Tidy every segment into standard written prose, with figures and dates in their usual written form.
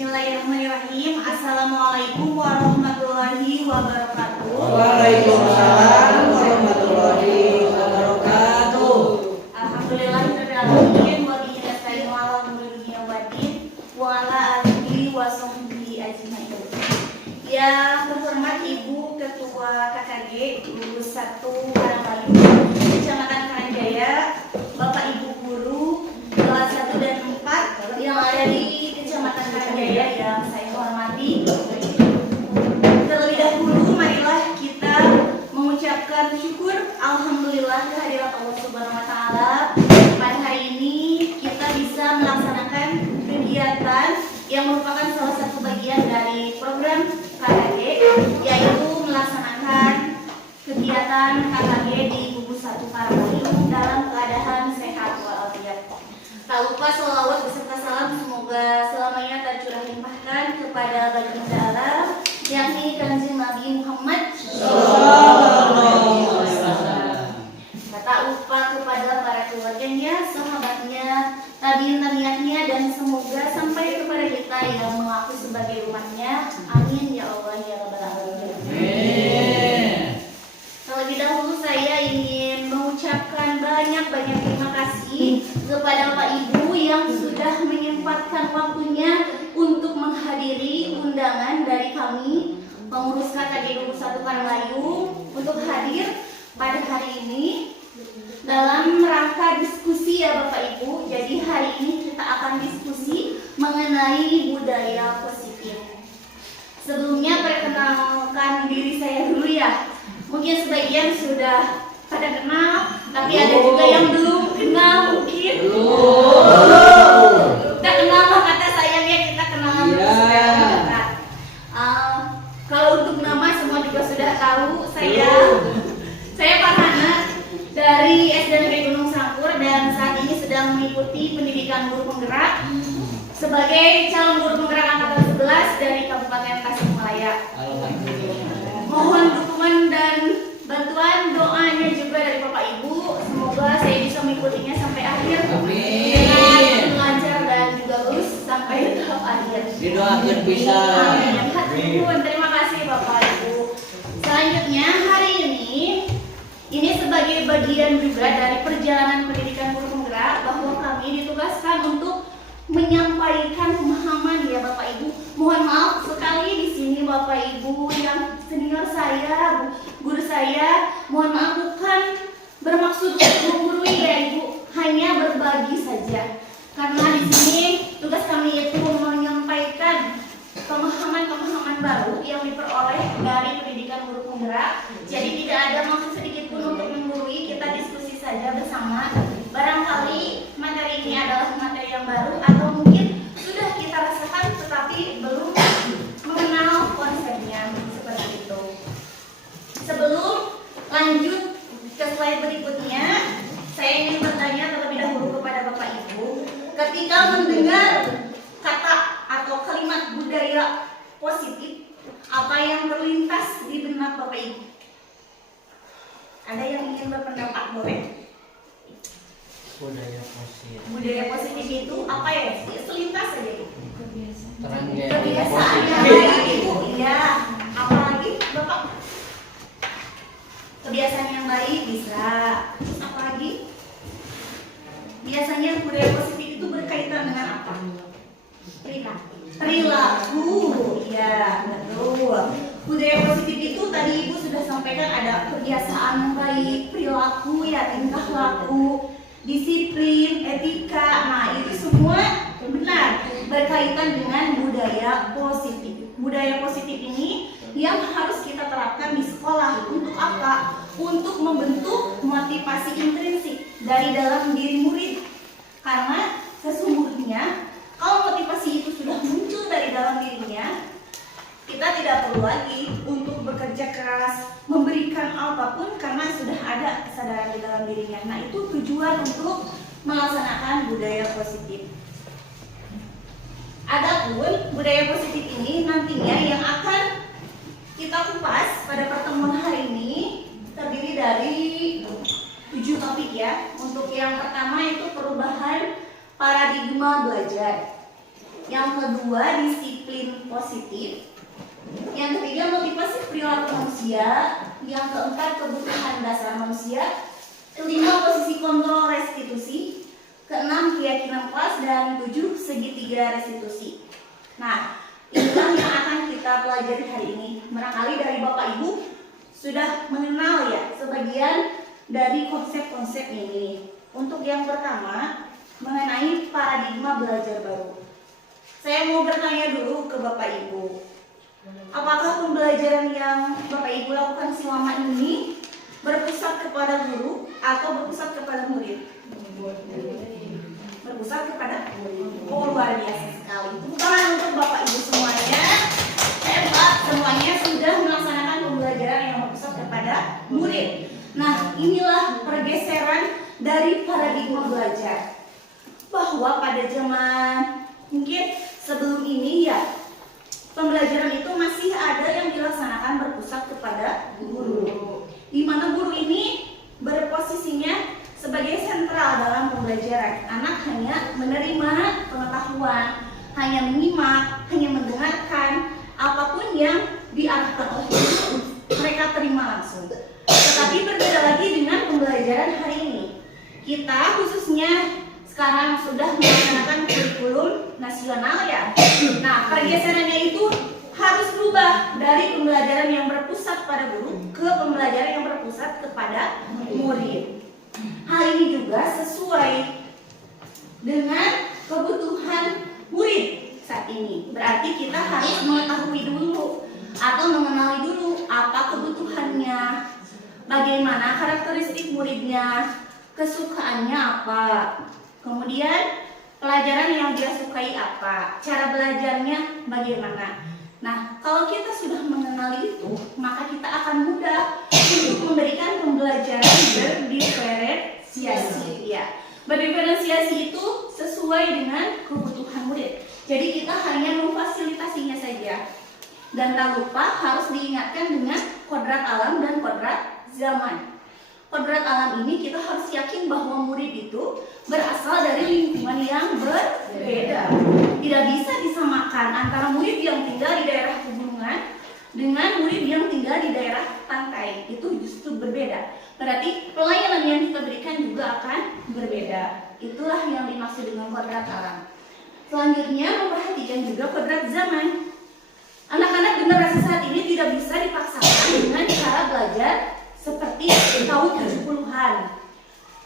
Bismillahirrahmanirrahim. Assalamualaikum warahmatullahi wabarakatuh. Waalaikumsalam warahmatullahi wabarakatuh. Alhamdulillahirrahmanirrahim. Wa bihi nasta'inu ala umuri dunya waddin wa ala alihi wa sahbihi ajmain. Yang terhormat Ibu Ketua KKG Lulus 1 Karangbayu Kecamatan Karangjaya, Bapak Ibu guru kelas 1 dan 4 yang ada di Kecamatan Karangjaya yang saya hormati. Terlebih dahulu marilah kita mengucapkan syukur alhamdulillah kehadirat Allah Subhanahu wa taala. Pada hari ini kita bisa melaksanakan kegiatan yang merupakan salah satu bagian dari program KKG, yaitu melaksanakan kegiatan KKG di Gugus 1 Karangbayu dalam keadaan sehat walafiat. Tak lupa sholawat beserta salam semoga selamanya tercurah limpahkan kepada baginda Allah, yakni Kanjeng Nabi Muhammad SAW. Tak lupa kepada para keluarganya, sahabatnya, tabiin-tabiatnya, dan semoga sampai kepada kita yang mengaku sebagai umatnya. Amin ya Allah ya Rabbal Alamin. Terlebih dahulu saya ingin mengucapkan banyak-banyak terima kasih kepada Pak Ibu yang sudah menyempatkan waktunya untuk menghadiri undangan dari kami pengurus KKG Gugus 1 Karangbayu untuk hadir pada hari ini dalam rangka diskusi ya Bapak Ibu. Jadi hari ini kita akan diskusi mengenai budaya positif. Sebelumnya perkenalkan diri saya dulu ya. Mungkin sebagian sudah pada kenal, tapi ada juga yang belum kenal mungkin. Kita kenal lah, kata sayangnya kita kenalan dulu supaya lebih dekat. Kalau untuk nama semua juga sudah tahu. Saya Farhana dari SD Negeri Gunung Sangkur dan saat ini sedang mengikuti pendidikan guru penggerak sebagai calon guru penggerak angkatan 11 dari Kabupaten Tasikmalaya. Mohon dukungan dan bantuan doanya juga dari Bapak Ibu. Semoga saya bisa mengikutinya sampai akhir dengan lancar dan juga lulus sampai tahap akhir. Didoakan bisa. Amin. Terima kasih Bapak Ibu. Selanjutnya hari ini sebagai bagian juga dari perjalanan pendidikan guru penggerak bahwa kami ditugaskan untuk menyampaikan pemahaman ya Bapak Ibu. Mohon maaf sekali di sini Bapak Ibu yang senior saya, guru saya, mohon maaf bukan bermaksud untuk menggurui ya Ibu, hanya berbagi saja. Karena di sini tugas kami itu menyampaikan pemahaman-pemahaman baru yang diperoleh dari pendidikan guru penggerak. Jadi tidak ada maksud sedikit pun untuk menggurui, kita diskusi saja bersama. Barangkali materi ini adalah materi yang baru atau mungkin sudah kita rasakan tetapi belum mengenal konsepnya, seperti itu. Sebelum lanjut ke slide berikutnya, saya ingin bertanya terlebih dahulu kepada Bapak Ibu, ketika mendengar kata atau kalimat budaya positif, apa yang terlintas di benak Bapak Ibu? Ada yang ingin berpendapat, boleh? Budaya positif itu apa ya? Selintas saja itu. Kebiasaan yang baik Ibu, iya. Apalagi Bapak? Kebiasaan yang baik bisa. Terus apalagi? Biasanya budaya positif itu berkaitan dengan apa? Perilaku, ya betul. Budaya positif itu tadi Ibu sudah sampaikan ada kebiasaan yang baik, perilaku ya, tingkah laku, disiplin, etika. Nah itu semua benar berkaitan dengan budaya positif. Budaya positif ini yang harus kita terapkan di sekolah. Untuk apa? Untuk membentuk motivasi intrinsik dari dalam diri murid. Karena sesungguhnya kalau motivasi itu sudah muncul dari dalam dirinya, kita tidak perlu lagi untuk bekerja keras, memberikan apapun karena sudah ada kesadaran di dalam dirinya. Nah itu tujuan untuk melaksanakan budaya positif. Adapun budaya positif ini nantinya yang akan kita kupas pada pertemuan hari ini terdiri dari 7 topik ya. Untuk yang pertama itu perubahan paradigma belajar. Yang kedua, disiplin positif. Yang ketiga, motivasi perilaku manusia. Yang keempat, kebutuhan dasar manusia. Kelima, posisi kontrol restitusi. Keenam, keyakinan kelas. Dan tujuh, segitiga restitusi. Nah, inilah yang akan kita pelajari hari ini. Barangkali dari Bapak Ibu sudah mengenal ya sebagian dari konsep-konsep ini. Untuk yang pertama, mengenai paradigma belajar baru. Saya mau bertanya dulu ke Bapak Ibu. Apakah pembelajaran yang Bapak Ibu lakukan selama ini berpusat kepada guru atau berpusat kepada murid? Berpusat kepada murid. Oh, luar biasa sekali. Tepuk tangan untuk Bapak Ibu semuanya. Hebat, semuanya sudah melaksanakan pembelajaran yang berpusat kepada murid. Nah, inilah pergeseran dari paradigma belajar. Bahwa pada zaman mungkin sebelum ini ya, pembelajaran itu masih ada yang dilaksanakan berpusat kepada guru. Di mana guru ini berposisinya sebagai sentral dalam pembelajaran. Anak hanya menerima pengetahuan, hanya menyimak, hanya mendengarkan apapun yang diarahkan oleh guru, mereka terima langsung. Tetapi berbeda lagi dengan pembelajaran hari ini. Kita khususnya sekarang sudah melaksanakan kurikulum nasional ya. Nah, pergeserannya itu harus berubah dari pembelajaran yang berpusat pada guru ke pembelajaran yang berpusat kepada murid. Hal ini juga sesuai dengan kebutuhan murid saat ini. Berarti kita harus mengetahui dulu atau mengenali dulu apa kebutuhannya, bagaimana karakteristik muridnya, kesukaannya apa, kemudian pelajaran yang dia sukai apa, cara belajarnya bagaimana. Nah, kalau kita sudah mengenali itu, maka kita akan mudah untuk memberikan pembelajaran berdiferensiasi. Ya, berdiferensiasi itu sesuai dengan kebutuhan murid. Jadi kita hanya memfasilitasinya saja. Dan tak lupa harus diingatkan dengan kodrat alam dan kodrat zaman. Kodrat alam ini kita harus yakin bahwa murid itu berasal dari lingkungan yang berbeda. Tidak bisa disamakan antara murid yang tinggal di daerah pegunungan dengan murid yang tinggal di daerah pantai. Itu justru berbeda. Berarti pelayanan yang kita berikan juga akan berbeda. Itulah yang dimaksud dengan kodrat alam. Selanjutnya, memperhatikan juga kodrat zaman. Anak-anak generasi saat ini tidak bisa dipaksakan dengan cara belajar seperti tahun 70-an.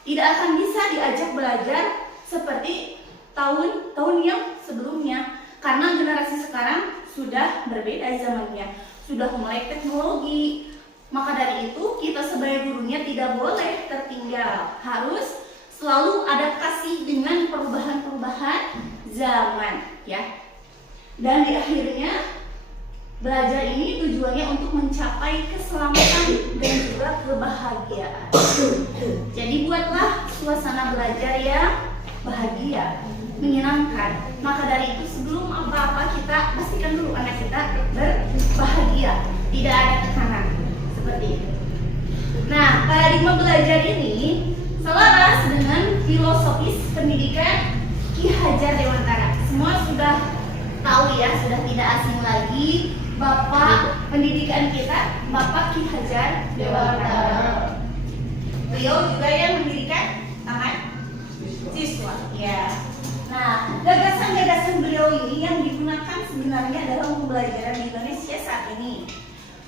Tidak akan bisa diajak belajar seperti tahun-tahun yang sebelumnya. Karena generasi sekarang sudah berbeda zamannya, sudah mulai teknologi. Maka dari itu kita sebagai gurunya tidak boleh tertinggal. Harus selalu adaptasi dengan perubahan-perubahan zaman ya. Dan di akhirnya belajar ini tujuannya untuk mencapai keselamatan dan juga kebahagiaan. Jadi buatlah suasana belajar yang bahagia, menyenangkan. Maka dari itu sebelum apa-apa kita pastikan dulu anak kita berbahagia, tidak ada tekanan seperti itu. Nah, paradigma belajar ini selaras dengan filosofis pendidikan Ki Hajar Dewantara. Semua sudah tahu ya, sudah tidak asing lagi. Bapak pendidikan kita, Bapak Ki Hajar Dewantara. Beliau juga yang mendirikan Taman Siswa. Ya. Nah, gagasan-gagasan beliau ini yang digunakan sebenarnya dalam pembelajaran di Indonesia saat ini,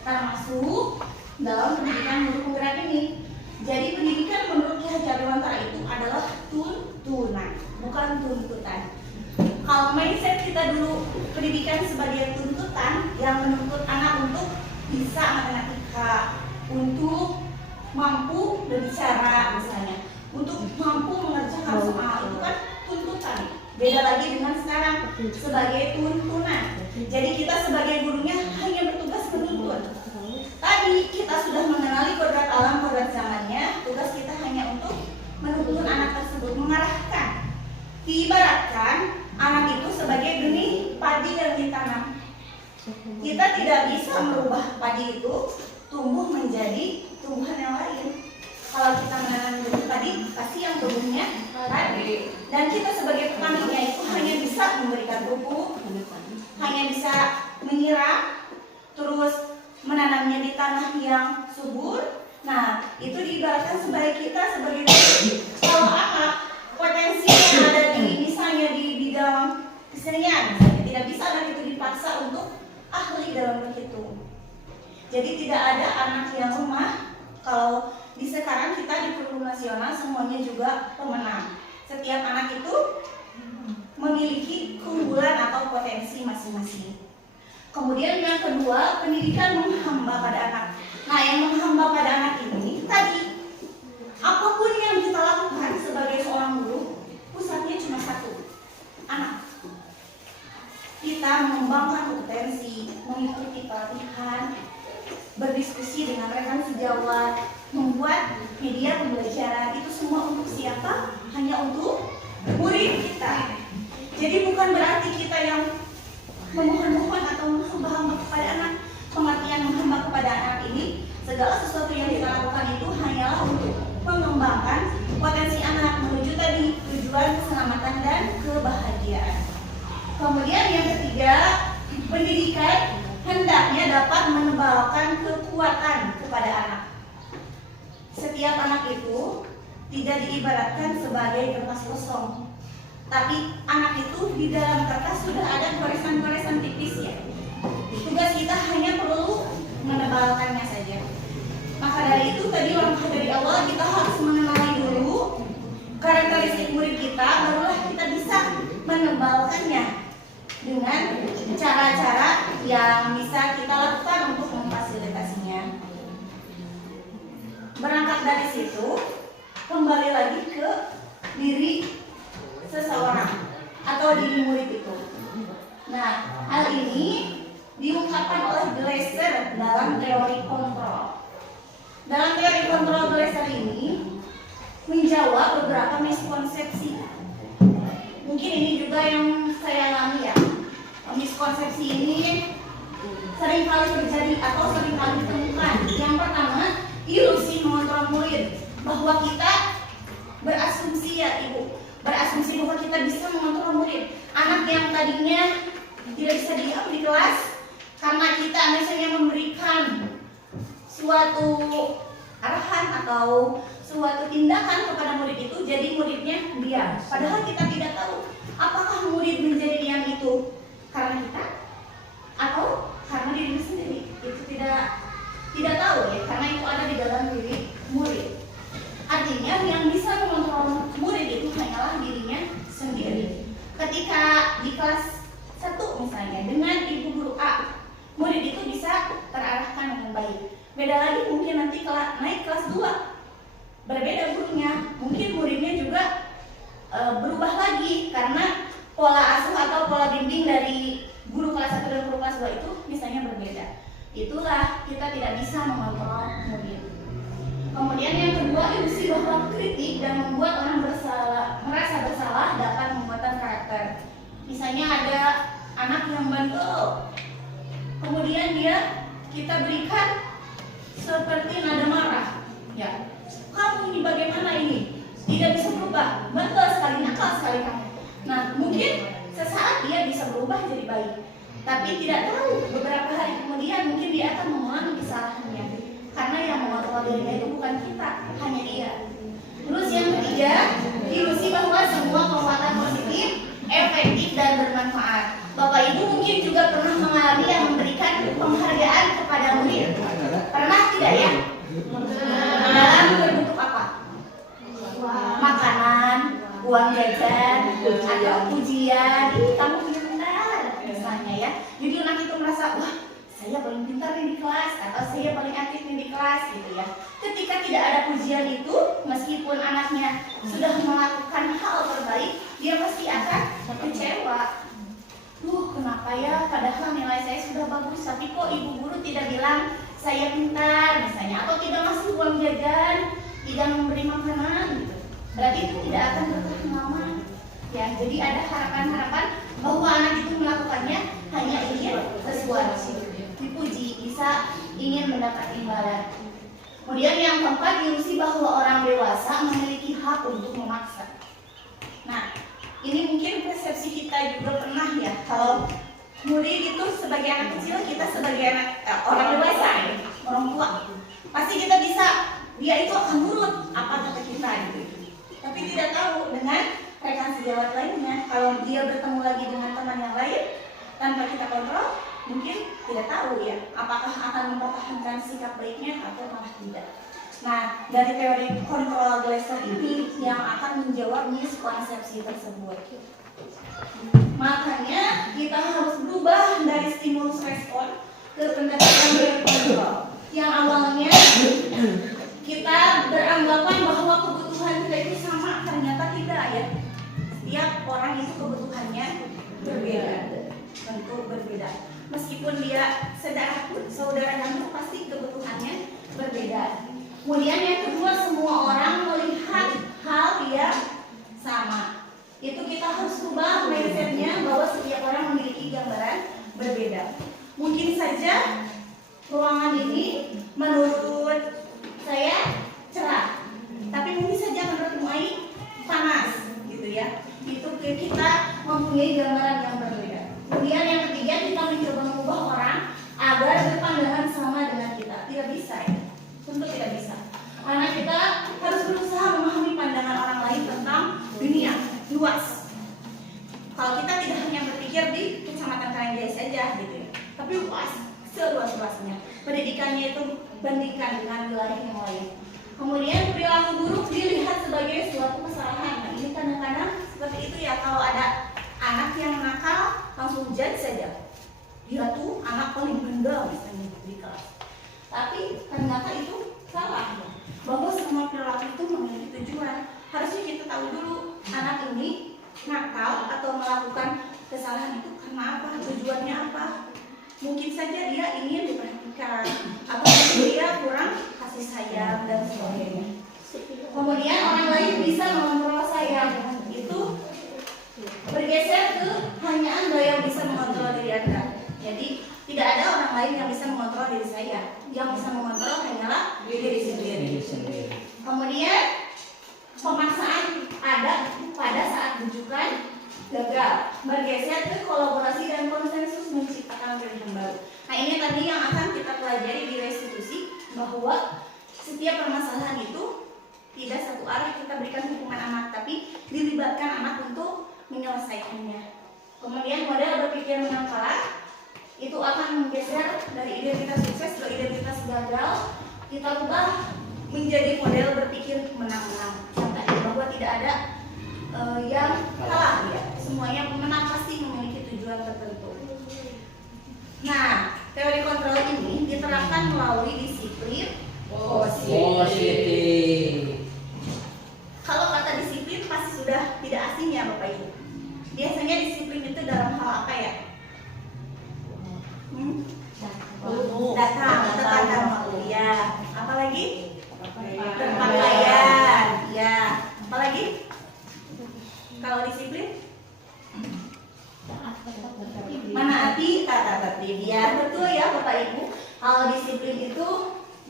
termasuk dalam pendidikan guru penggerak ini. Jadi pendidikan menurut Ki Hajar Dewantara itu adalah tuntunan, bukan tuntutan. Kalau mindset kita dulu pendidikan sebagai tuntutan yang menuntut anak untuk bisa matematika, untuk mampu berbicara misalnya, untuk mampu mengerjakan soal, itu kan tuntutan. Beda lagi dengan sekarang sebagai tuntunan. Jadi kita sebagai gurunya hanya bertugas menuntut. Tadi kita sudah mengenali kodrat alam, kodrat zamannya. Tugas kita hanya untuk menuntun anak tersebut, mengarahkan. Diibaratkan anak itu sebagai benih padi yang ditanam. Kita tidak bisa merubah padi itu tumbuh menjadi tumbuhan yang lain. Kalau kita menanam benih padi, pasti yang tumbuhnya padi. Dan kita sebagai petaninya itu hanya bisa memberikan pupuk, hanya bisa menyiram, terus menanamnya di tanah yang subur. Nah, itu diibaratkan sebagai kita sebagai kalau anak potensi yang ada di misalnya di bidang kesenian, misalnya, tidak bisa anak itu dipaksa untuk ahli dalam berhitung. Jadi tidak ada anak yang lemah. Kalau di sekarang kita di kurikulum nasional semuanya juga pemenang. Setiap anak itu memiliki keunggulan atau potensi masing-masing. Kemudian yang kedua, pendidikan menghamba pada anak. Nah, yang menghamba pada anak ini tadi, apapun yang kita lakukan sebagai seorang guru, pusatnya cuma satu, anak. Kita mengembangkan potensi, mengikuti pelatihan, berdiskusi dengan rekan sejawat, membuat media pembelajaran, itu semua untuk siapa? Hanya untuk murid kita. Jadi bukan berarti kita yang memohon-mohon atau menghamba kepada anak. Pengertian menghamba kepada anak ini, segala sesuatu yang kita lakukan itu hanyalah untuk mengembangkan potensi anak menuju tadi tujuan keselamatan dan kebahagiaan. Kemudian yang ketiga, pendidikan hendaknya dapat menebalkan kekuatan kepada anak. Setiap anak itu tidak diibaratkan sebagai kertas kosong, tapi anak itu di dalam kertas sudah ada goresan-goresan tipis ya. Tugas kita hanya perlu menebalkannya saja. Maka dari itu tadi langkah dari awal kita harus mengenali dulu karakteristik murid kita, barulah kita bisa menebalkannya dengan cara-cara yang bisa kita lakukan untuk memfasilitasinya. Berangkat dari situ, kembali lagi ke diri seseorang atau diri murid itu. Nah, hal ini diungkapkan oleh Glasser dalam teori kontrol. Dalam teori kontrol Glasser ini menjawab beberapa miskonsepsi. Mungkin ini juga yang saya alami ya. Miskonsepsi ini sering kali terjadi atau sering kali ditemukan. Yang pertama, ilusi mengontrol murid, bahwa kita berasumsi ya Ibu, berasumsi bahwa kita bisa mengontrol murid. Anak yang tadinya tidak bisa diam di kelas karena kita misalnya memberikan suatu arahan atau suatu tindakan kepada murid itu, jadi muridnya diam. Padahal kita tidak tahu apakah murid menjadi diam itu karena kita atau karena diri sendiri. Itu tidak tahu ya, karena itu ada di dalam diri murid. Artinya yang bisa mengontrol murid itu hanyalah dirinya sendiri. Ketika di kelas 1 misalnya dengan ibu guru A, murid itu bisa terarahkan dengan baik. Beda lagi mungkin nanti naik kelas 2, berbeda gurunya, mungkin muridnya juga berubah lagi karena pola asuh atau pola bimbing dari guru kelas 1 dan guru kelas 2 itu misalnya berbeda. Itulah kita tidak bisa mengontrol murid. Kemudian yang kedua, ilusi bahwa kritik dan membuat orang merasa bersalah dapat membuatkan karakter. Misalnya ada anak yang bandel, kemudian kita berikan seperti nada marah, ya, kamu ini bagaimana ini, tidak bisa berubah, bandel sekali, nakal sekali kamu. Nah, mungkin sesaat dia bisa berubah jadi baik, tapi tidak tahu beberapa hari kemudian mungkin dia akan mengulangi kesalahannya, karena yang mengontrol dirinya itu bukan kita, hanya dia. Terus yang ketiga, ilusi bahwa semua penguatan positif, efektif dan bermanfaat. Bapak Ibu mungkin juga pernah mengalami yang memberikan penghargaan kepada murid. Pernah tidak ya? Dalam bentuk apa? Makanan, uang jajan, atau pujian. Ini kamu pintar, misalnya ya. Jadi anak itu merasa, wah, saya paling pintar nih di kelas, atau saya paling aktif nih di kelas, gitu ya. Ketika tidak ada pujian itu, meskipun anaknya sudah melakukan hal terbaik, dia pasti akan kecewa. Kenapa ya? Padahal nilai saya sudah bagus, tapi kok ibu guru tidak bilang saya pintar, misalnya, atau tidak ngasih uang jajan, tidak memberi makanan, gitu. Berarti itu tidak akan bertahan lama. Ya, jadi ada harapan-harapan bahwa anak itu melakukannya hanya ingin sesuatu, dipuji, bisa ingin mendapat imbalan. Kemudian yang keempat, ilusi bahwa orang dewasa memiliki hak untuk memaksa. Nah, ini mungkin persepsi kita juga pernah ya, kalau murid itu sebagai anak kecil, kita sebagai orang dewasa, orang tua, pasti kita bisa, dia itu akan nurut apa kata kita gitu. Tapi tidak tahu dengan rekan sejawat lainnya, kalau dia bertemu lagi dengan teman yang lain tanpa kita kontrol, mungkin tidak tahu ya apakah akan mempertahankan sikap baiknya atau malah tidak. Nah, dari teori kontrol Glasser ini yang akan menjawab miskonsepsi tersebut. Makanya kita harus berubah dari stimulus respon ke pendekatan dari kontrol. Yang awalnya kita beranggapan bahwa kebutuhan kita itu sama, ternyata tidak ya. Setiap orang itu kebutuhannya berbeda, tentu berbeda. Meskipun dia saudara kandung, pasti kebutuhannya berbeda. Kemudian yang kedua, semua orang melihat hal yang sama. Itu kita harus ubah mindsetnya bahwa setiap orang memiliki gambaran berbeda. Mungkin saja ruangan ini menurut saya cerah, tapi mungkin saja menurut Muai panas, gitu ya. Itu kita mempunyai gambaran yang berbeda. Kemudian yang ketiga, kita mencoba mengubah orang agar berpandangan sama dengan kita. Tidak bisa ya. Tentu tidak bisa. Karena kita harus berusaha memahami pandangan orang lain tentang dunia luas. Kalau kita tidak hanya berpikir di Kecamatan Karangjaya saja gitu ya, tapi luas, seluas-luasnya. Pendidikannya itu bandingkan dengan wilayah yang lain. Kemudian perilaku buruk dilihat sebagai suatu kesalahan. Nah, ini kadang-kadang seperti itu ya, kalau ada anak yang nakal langsung judge saja. Dia tuh anak paling bandel misalnya di kelas. Tapi ternyata itu salah ya. Bahwa semua perilaku itu memiliki tujuan. Harusnya kita tahu dulu anak ini nakal atau melakukan kesalahan itu karena apa, tujuannya apa. Mungkin saja dia ingin diperhatikan, atau mungkin dia kurang kasih sayang dan sebagainya. Kemudian orang lain bisa mengontrol saya, itu bergeser ke hanya Anda yang bisa mengontrol diri Anda. Jadi tidak ada orang lain yang bisa mengontrol diri saya. Yang bisa mengontrol hanyalah diri sendiri. Kemudian pemaksaan ada pada saat rujukan gagal, bergeser ke kolaborasi dan konsensus menciptakan pilihan baru. Nah, ini tadi yang akan kita pelajari di restitusi, bahwa setiap permasalahan itu tidak satu arah kita berikan hukuman anak, tapi dilibatkan anak untuk menyelesaikannya. Kemudian model berpikir menang kalah itu akan menggeser dari identitas sukses ke identitas gagal. Kita ubah menjadi model berpikir menang-menang, sampai bahwa tidak ada yang kalah ya. Semuanya menang pasti memiliki tujuan tertentu. Nah, teori kontrol ini diterapkan melalui disiplin positif. Kalau kata disiplin pasti sudah tidak asing ya Bapak Ibu. Biasanya disiplin itu dalam hal apa ya? Datang, tanda waktu ya. Apalagi? Berpakaian, ya. Apalagi? Kalau disiplin? Menaati tata tertib. Ya, betul ya Bapak Ibu. Kalau disiplin itu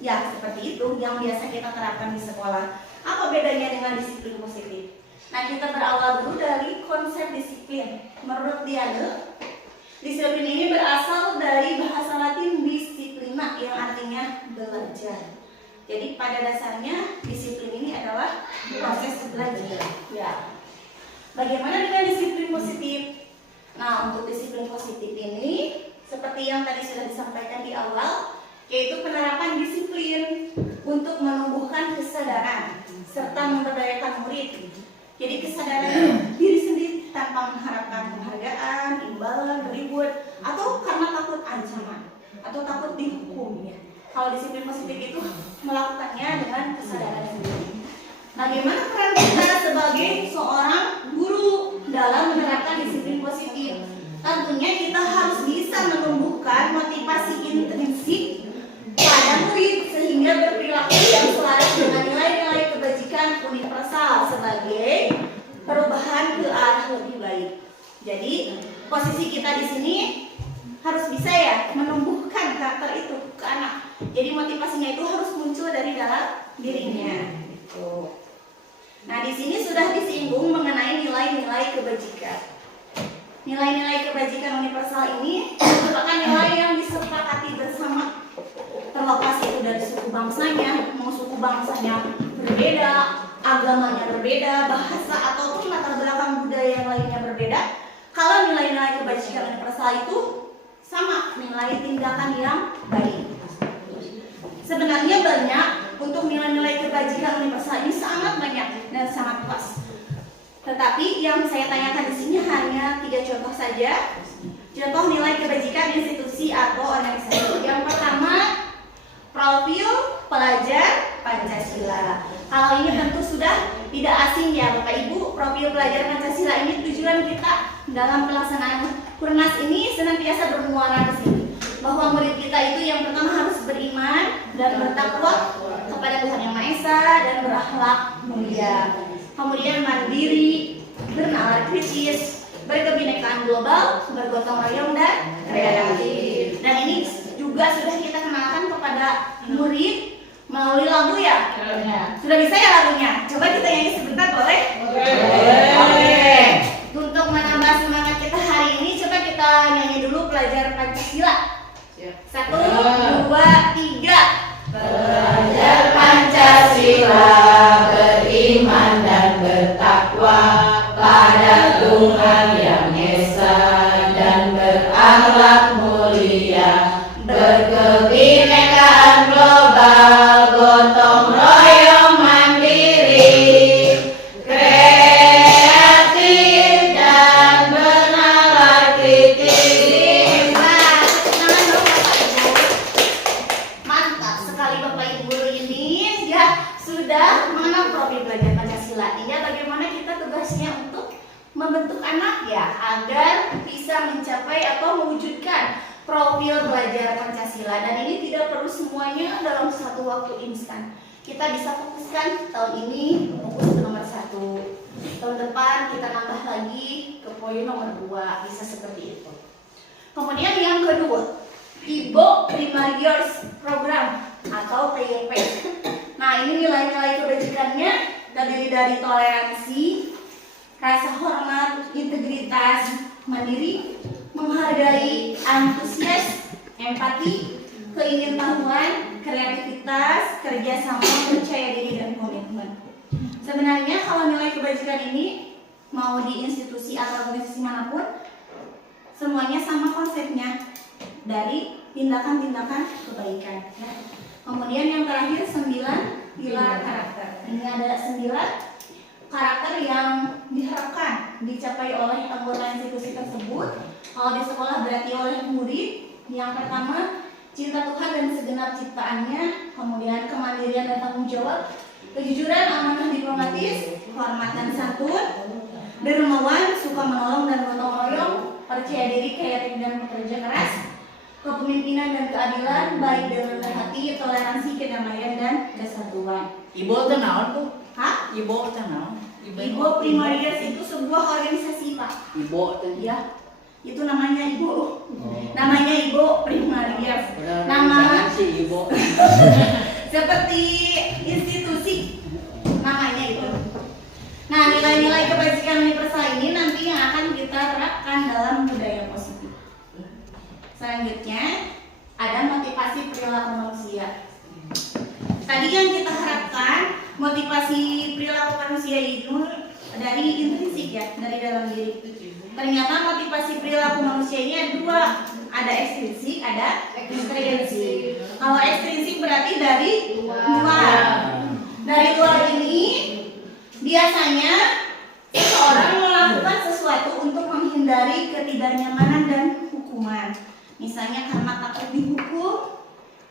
ya seperti itu yang biasa kita terapkan di sekolah. Apa bedanya dengan disiplin positif? Nah, kita berawal dulu dari konsep disiplin. Menurut Diane, disiplin ini berasal dari bahasa Latin disciplina yang artinya belajar. Jadi pada dasarnya disiplin ini adalah proses belajar. Ya. Bagaimana dengan disiplin positif? Nah, untuk disiplin positif ini seperti yang tadi sudah disampaikan di awal, yaitu penerapan disiplin untuk menumbuhkan kesadaran serta memberdayakan murid. Jadi kesadaran diri sendiri tanpa mengharapkan penghargaan, imbalan, reward, atau karena takut ancaman atau takut dihukum ya. Kalau disiplin positif itu melakukannya dengan kesadaran sendiri. Bagaimana peran kita sebagai seorang guru dalam menerapkan disiplin positif? Tentunya kita harus bisa menumbuhkan motivasi intrinsik pada murid sehingga berperilaku yang selaras dengan nilai-nilai kebajikan universal sebagai perubahan ke arah lebih baik. Jadi posisi kita di sini harus bisa ya menumbuhkan karakter itu ke anak. Jadi motivasinya itu harus muncul dari dalam dirinya. Gitu. Nah, di sini sudah disinggung mengenai nilai-nilai kebajikan. Nilai-nilai kebajikan universal ini merupakan nilai yang disepakati bersama, terlepas itu dari suku bangsanya, mau suku bangsanya berbeda, agamanya berbeda, bahasa ataupun latar belakang budaya yang lainnya berbeda. Kalau nilai-nilai kebajikan universal itu sama, nilai tindakan yang baik. Sebenarnya banyak, untuk nilai-nilai kebajikan universal ini sangat banyak dan sangat luas. Tetapi yang saya tanyakan di sini hanya 3 contoh saja. Contoh nilai kebajikan institusi atau organisasi. Yang pertama, profil pelajar Pancasila. Kalau ini tentu sudah tidak asing ya Bapak Ibu. Profil pelajar Pancasila ini tujuan kita dalam pelaksanaan Kurnas ini senantiasa bermuara ke sini, bahwa murid kita itu yang pertama harus beriman dan bertakwa kepada Tuhan Yang Maha Esa dan berakhlak mulia. Kemudian mandiri, bernalar kritis, berkebinekaan global, bergotong royong dan kreatif. Dan ini juga sudah kita kenalkan kepada murid melalui lagu ya. Sudah bisa ya lagunya? Coba kita nyanyi sebentar boleh? Boleh. Untuk menambah semangat kita hari ini, coba kita nyanyi dulu pelajar Pancasila. 1, 2, 3. Pelajar Pancasila beriman dan bertakwa pada Tuhan Yang Esa dan berakhlak mulia, berkebinekaan global, gotong royong mandiri, kreatif dan bernalar kritis. Mantap sekali Bapak Ibu guru ini ya, sudah mengenal profil pelajar Pancasila. Iya, bagaimana kita tugasnya untuk membentuk anak ya agar bisa mencapai atau mewujudkan profil pelajar Pancasila. Dan ini tidak perlu semuanya dalam satu waktu instan. Kita bisa fokuskan tahun ini fokus ke nomor 1, tahun depan kita nambah lagi ke poin nomor 2, bisa seperti itu. Kemudian yang kedua, Ibo Primary Years Program atau PYP. Nah, ini nilai-nilai kebajikannya terdiri dari toleransi, rasa hormat, integritas, mandiri, menghargai, antusias, empati, keingintahuan, kreativitas, kerjasama, percaya diri, dan komitmen. Sebenarnya kalau nilai kebajikan ini mau di institusi atau organisasi manapun, semuanya sama konsepnya, dari tindakan-tindakan kebaikan ya. Kemudian yang terakhir 9 pilar karakter. Ini ada 9 karakter yang diharapkan dicapai oleh anggota institusi tersebut. Kalau di sekolah berarti oleh murid. Yang pertama, cinta Tuhan dan segenap ciptaannya. Kemudian kemandirian dan tanggung jawab, kejujuran, amanah diplomatis, hormat dan santun, dermawan, suka menolong dan gotong royong, percaya diri, kreatif dan bekerja keras, kepemimpinan dan keadilan, baik dan rendah hati, toleransi, kedamaian dan kesatuan. Ibu teh naon Bu? Hah? Ibu teh naon? Ibu Primary Years itu sebuah organisasi Pak. Ibu teh. Ya, itu namanya Ibu. Namanya Ibu Primary Years. Nama si Ibu. seperti institusi namanya itu. Nah, nilai-nilai kebajikan universal ini nanti yang akan kita terapkan dalam budaya positif. Selanjutnya ada motivasi perilaku manusia. Tadi yang kita harapkan motivasi perilaku manusia itu dari intrinsik ya, dari dalam diri. Ternyata motivasi perilaku manusia ini ada 2, ada ekstrinsik, ada ekstrinsik. Kalau ekstrinsik berarti dari luar. Dari luar ini biasanya seseorang melakukan sesuatu untuk menghindari ketidaknyamanan dan hukuman. Misalnya karena takut dihukum,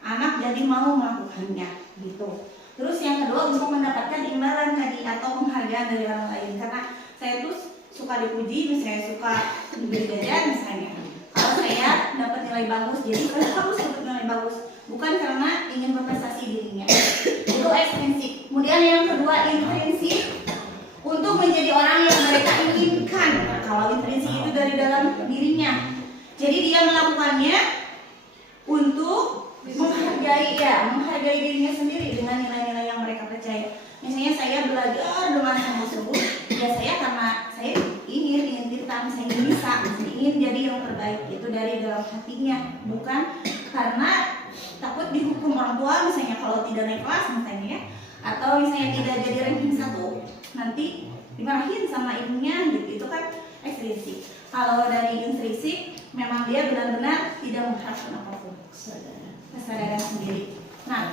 anak jadi mau melakukannya gitu. Terus yang kedua untuk mendapatkan imbalan tadi atau penghargaan dari orang lain. Karena saya tuh suka dipuji, misalnya suka diberi jajan misalnya. Kalau saya dapat nilai bagus, jadi saya harus dapat nilai bagus, bukan karena ingin berprestasi dirinya. Itu ekstrinsik. Kemudian yang kedua intrinsik, untuk menjadi orang yang mereka inginkan. Kalau intrinsik itu dari dalam dirinya. Jadi dia melakukannya untuk menghargai dirinya sendiri dengan nilai-nilai yang mereka percaya. Misalnya saya belajar dengan sungguh-sungguh, ya saya karena saya ingin pintar, saya ingin bisa, saya ingin jadi yang terbaik, itu dari dalam hatinya, bukan karena takut dihukum orang tua misalnya kalau tidak naik kelas misalnya ya, atau misalnya tidak jadi ranking 1 nanti dimarahin sama ibunya gitu. Itu kan ekstrinsik. Kalau dari intrinsik memang dia benar-benar tidak mengharapkan apapun, kesadaran sendiri. Nah,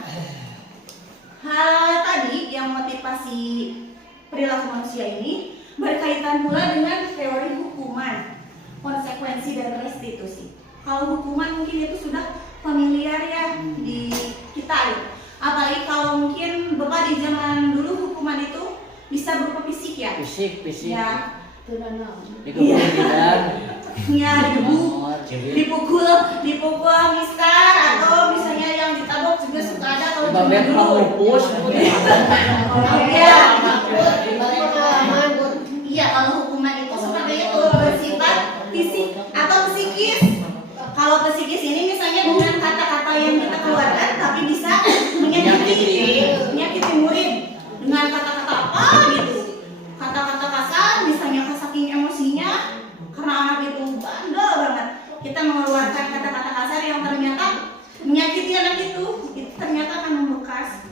hal tadi yang motivasi perilaku manusia ini berkaitan pula dengan teori hukuman, konsekuensi dan restitusi. Kalau hukuman mungkin itu sudah familiar ya di kita ya. Apalagi kalau mungkin Bapak di zaman dulu hukuman itu bisa berupa fisik ya. Fisik. Ya. Dikepung tidak. Ya, dipukul mistar atau misalnya yang ditabok juga suka ada kalau Babet mengupus. Iya, kalau hukuman itu seperti itu bersifat fisik atau psikis. Kalau psikis ini misalnya dengan kata-kata yang kita keluarkan tapi bisa menyakiti murid dengan kata-kata apa gitu. Kata-kata kasar misalnya saking emosinya karena anak itu bandel banget. Kita mengeluarkan kata-kata kasar yang ternyata menyakiti anak itu ternyata akan membekas.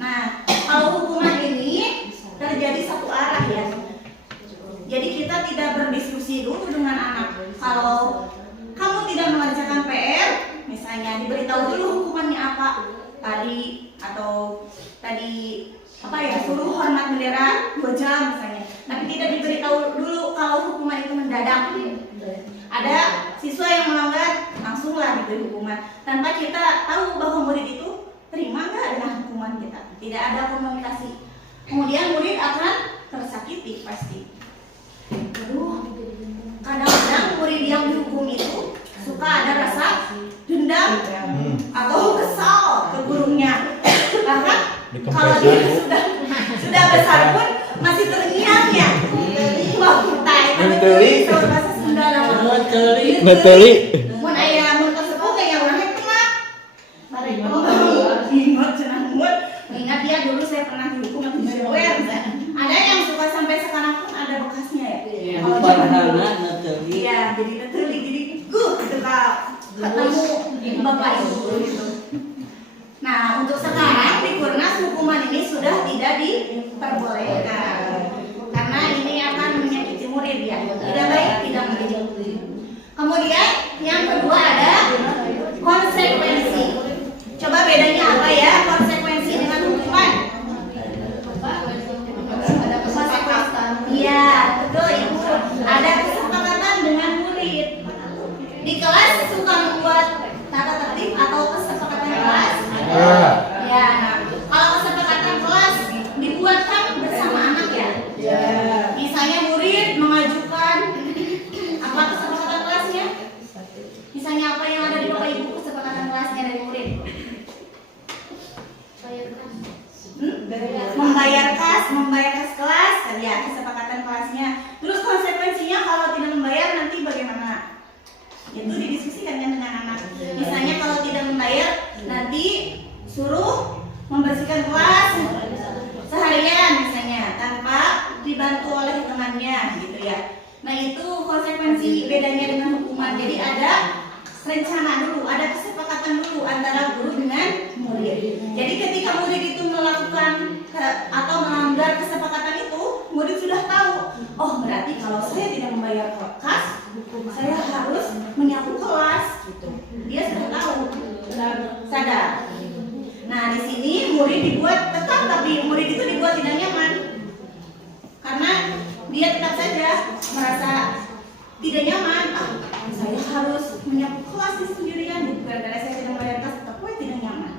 Nah, kalau hukuman ini terjadi satu arah ya. Jadi kita tidak berdiskusi dulu dengan anak. Kalau kamu tidak mengerjakan PR, misalnya diberitahu dulu hukumannya apa tadi atau tadi apa ya, suruh hormat bendera 2 jam misalnya. Tapi tidak diberitahu dulu kalau hukuman itu mendadak. Ada siswa yang melanggar, langsunglah diberi hukuman tanpa kita tahu bahwa murid itu terima nggak dengan hukuman kita. Tidak ada komunikasi. Kemudian murid akan tersakiti pasti. Aduh, kadang-kadang murid yang dihukum itu suka ada rasa dendam atau kesal ke gurunya. Bahkan kalau dia sudah besar pun masih terngiang ya. Wah, kita itu bahasa Sunda namanya. Ngeteli. Mun aya mun kasepuh kayak urang kena. Bari ingat cenah mun. Ingat ya dulu saya pernah dihukum atau dijewer. Ada yang suka sampai sekarang pun ada bekasnya ya. Kalau zaman dulu. Iya, jadi ngeteli jadi ketika ketemu bapak ibu gitu. Nah, untuk sekarang di Kurnas hukuman ini sudah tidak diperbolehkan karena ini akan menyakiti murid ya. Tidak baik, tidak mendidik. Kemudian yang kedua ada konsekuensi. Coba bedanya apa ya konsekuensi dengan hukuman? Iya, betul Ibu. Ada kesepakatan dengan murid. Di kelas suka membuat tata tertib atau kesepakatan kelas? Ya, nah, kalau kesepakatan kelas dibuatkan bersama anak ya. Misalnya murid mengajukan apa kesepakatan kelasnya? Misalnya apa yang ada di Bapak Ibu kesepakatan kelasnya dari murid? Membayar kas kelas, ya kesepakatan kelasnya. Terus konsekuensinya kalau tidak membayar nanti bagaimana? Itu didiskusikan dengan anak. Misalnya kalau tidak membayar nanti suruh membersihkan kelas seharian misalnya tanpa dibantu oleh temannya gitu ya. Nah itu konsekuensi bedanya dengan hukuman. Jadi ada rencana dulu, ada kesepakatan dulu antara guru dengan murid. Jadi ketika murid itu melakukan atau melanggar kesepakatan itu, murid sudah tahu. Oh berarti kalau saya tidak membayar kas, saya harus menyapu kelas. Gitu. Dia sudah tahu, sadar. Nah di sini murid dibuat tetap, tapi murid itu dibuat tidak nyaman karena dia tetap saja merasa tidak nyaman. Saya harus menyapu kelas sendirian gara-gara saya tidak membayar kas, tetap tidak nyaman.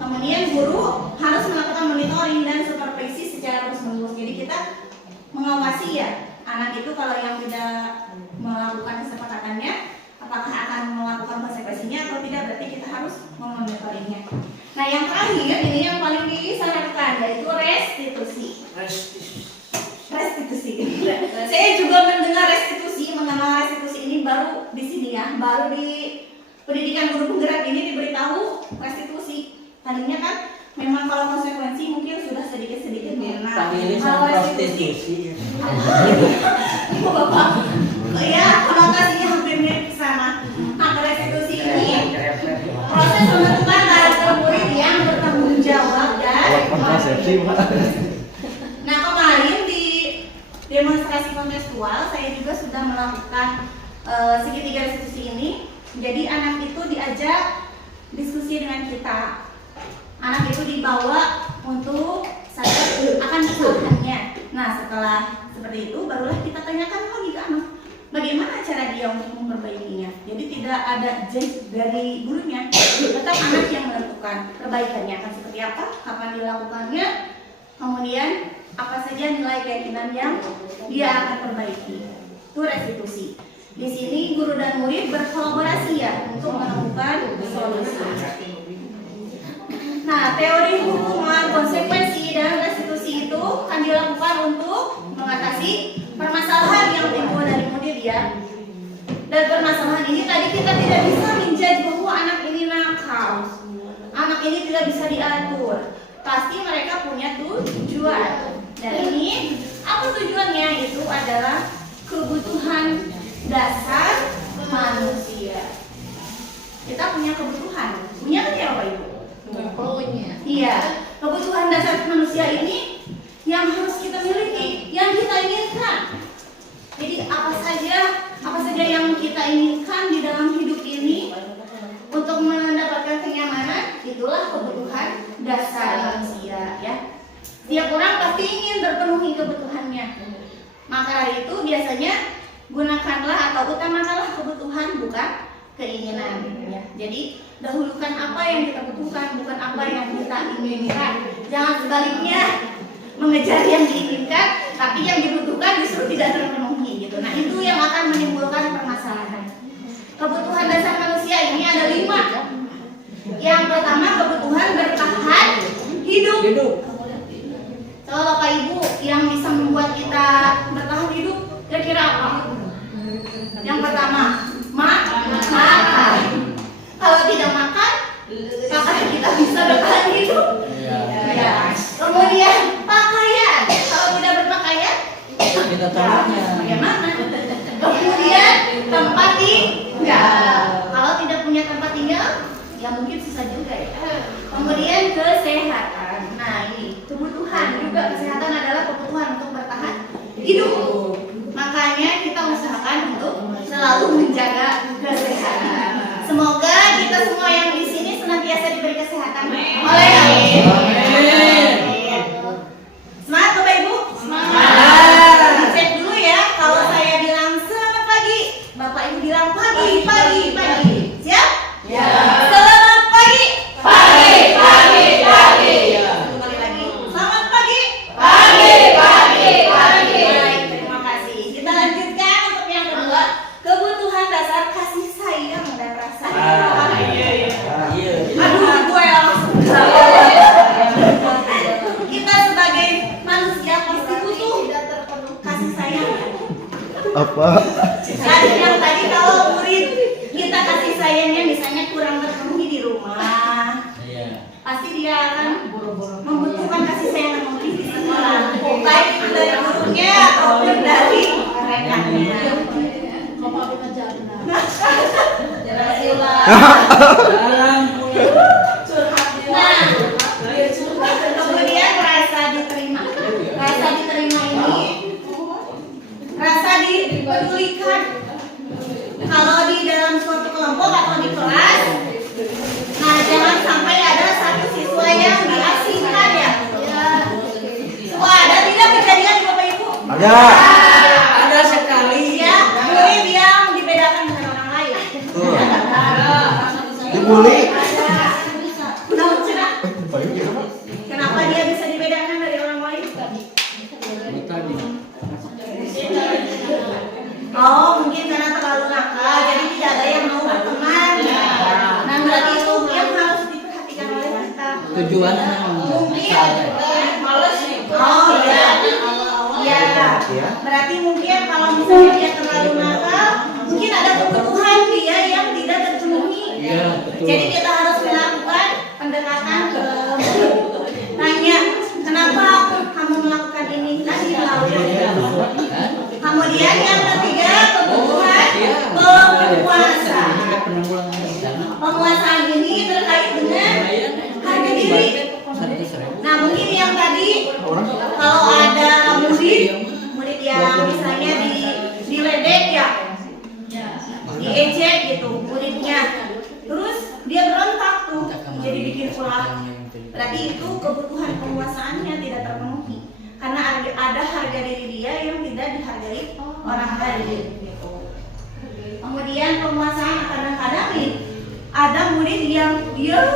Kemudian guru harus melakukan monitoring dan supervisi secara terus-menerus. Jadi kita mengawasi ya anak itu kalau yang tidak melakukan kesepakatannya apakah akan melakukan konsekuensinya atau tidak, berarti kita harus memonitoringnya. Nah yang terakhir ini yang paling disarankan yaitu restitusi. Saya juga mendengar restitusi, mengenal restitusi ini baru di sini ya, baru di pendidikan guru penggerak ini diberitahu restitusi. Tadinya kan memang kalau konsekuensi mungkin sudah sedikit-sedikit Panggilnya Kalau sama restitusi, prostitusi. Bapak, ya konotasinya hampir mirip sama. Nah, restitusi ini proses pembentukan karakter murid yang bertanggung jawab dan kontrasepsi, Pak. Nah, kemarin di demonstrasi kontekstual saya juga sudah melakukan segitiga restitusi ini. Jadi anak itu diajak diskusi dengan kita. Anak itu dibawa untuk sadar akan kesalahannya. Nah, setelah seperti itu barulah kita tanyakan lagi ke anak, bagaimana cara dia untuk memperbaikinya. Jadi tidak ada judge dari gurunya, tetap anak yang menentukan perbaikannya akan seperti apa, kapan dilakukannya, kemudian apa saja nilai keyakinan yang dia akan perbaiki. Itu restitusi. Di sini guru dan murid berkolaborasi ya untuk menemukan solusi. Nah, teori hukuman konsekuensi dan restitusi itu akan dilakukan untuk mengatasi permasalahan yang timbul dari murid ya. Dan permasalahan ini tadi kita tidak bisa menjudge bahwa anak ini nakal, anak ini tidak bisa diatur. Pasti mereka punya tujuan. Dan ini apa tujuannya? Itu adalah kebutuhan dasar manusia. Kita punya kebutuhan. Punya kan ya Bapak Ibu? Iya, kebutuhan dasar manusia ini yang harus kita miliki, yang kita inginkan. Jadi apa saja yang kita inginkan di dalam hidup ini untuk mendapatkan kenyamanan, itulah kebutuhan dasar manusia ya. Setiap orang pasti ingin terpenuhi kebutuhannya. Maka dari itu biasanya gunakanlah atau utamakanlah kebutuhan bukan keinginan ya. Jadi dahulukan apa yang kita butuhkan, bukan apa yang kita inginkan. Jangan sebaliknya mengejar yang diinginkan, tapi yang dibutuhkan justru tidak terpenuhi gitu. Nah itu yang akan menimbulkan permasalahan. Kebutuhan dasar manusia ini ada 5. Yang pertama kebutuhan bertahan hidup. Kalau Bapak Ibu yang bisa membuat kita bertahan hidup, kira-kira apa? Yang pertama, makan. Kalau tidak makan, maka kita bisa bertahan hidup. Ya. Kemudian pakaian. Kalau tidak berpakaian, Kita tolongnya. bagaimana? Kemudian tempat tinggal. Kalau tidak punya tempat tinggal, ya mungkin susah juga ya. Kemudian kesehatan. Nah ini kebutuhan juga, kesehatan adalah kebutuhan untuk bertahan hidup. Makanya kita usahakan untuk selalu menjaga kesehatan. Semoga kita semua yang di sini senantiasa diberi kesehatan oleh Allah. Semangat Bapak Ibu. Semangat. Dicek dulu ya. Kalau saya bilang selamat pagi, Bapak Ibu bilang pagi. Siap? Ya. Selamat pagi. Pagi. Kembali lagi. Selamat pagi. Pagi. Baik, terima kasih. Kita lanjutkan untuk yang kedua, kebutuhan dasar kasih sayang dan rasa. Iya. Aduh, gue langsung. Kita sebagai manusia pasti butuh kasih sayang. Apa? Yang tadi kalau murid kita kasih sayangnya misalnya kurang terpenuhi di rumah, Iya. pasti dia akan membutuhkan kasih sayang yang lebih di sekolah, baik itu dari gurunya ataupun dari rekannya. Nah, kemudian rasa diterima. Rasa diterima ini rasa dipedulikan. Kalau di dalam suatu kelompok atau di kelas, nah jangan sampai ada satu siswa yang diasingkan ya. Wah, ada tidak kejadian di Bapak Ibu? Ada. Ada sekali. Ya, murid yang dibedakan dengan orang lain. Dibully. Kenapa dia bisa dibedakan dari orang lain? Tadi. Oh, mungkin karena terlalu nakal, jadi tidak ada yang mau berteman. Nah, berarti itu yang harus diperhatikan oleh kita. Tujuannya Mungkin males. Oh iya. Iya. Berarti mungkin kalau misalnya dia terlalu nakal, mungkin ada kebutuhan dia yang tidak terpenuhi. Iya, betul. Jadi kita harus melakukan pendekatan ke tanya, kenapa kamu melakukan murid yang misalnya diledek ya, diejek gitu muridnya, terus dia berontak tuh, jadi bikin ulah. Berarti itu kebutuhan penguasaannya tidak terpenuhi karena ada harga diri dia yang tidak dihargai orang lain gitu. Kemudian penguasaan kadang-kadang nih ada murid yang diam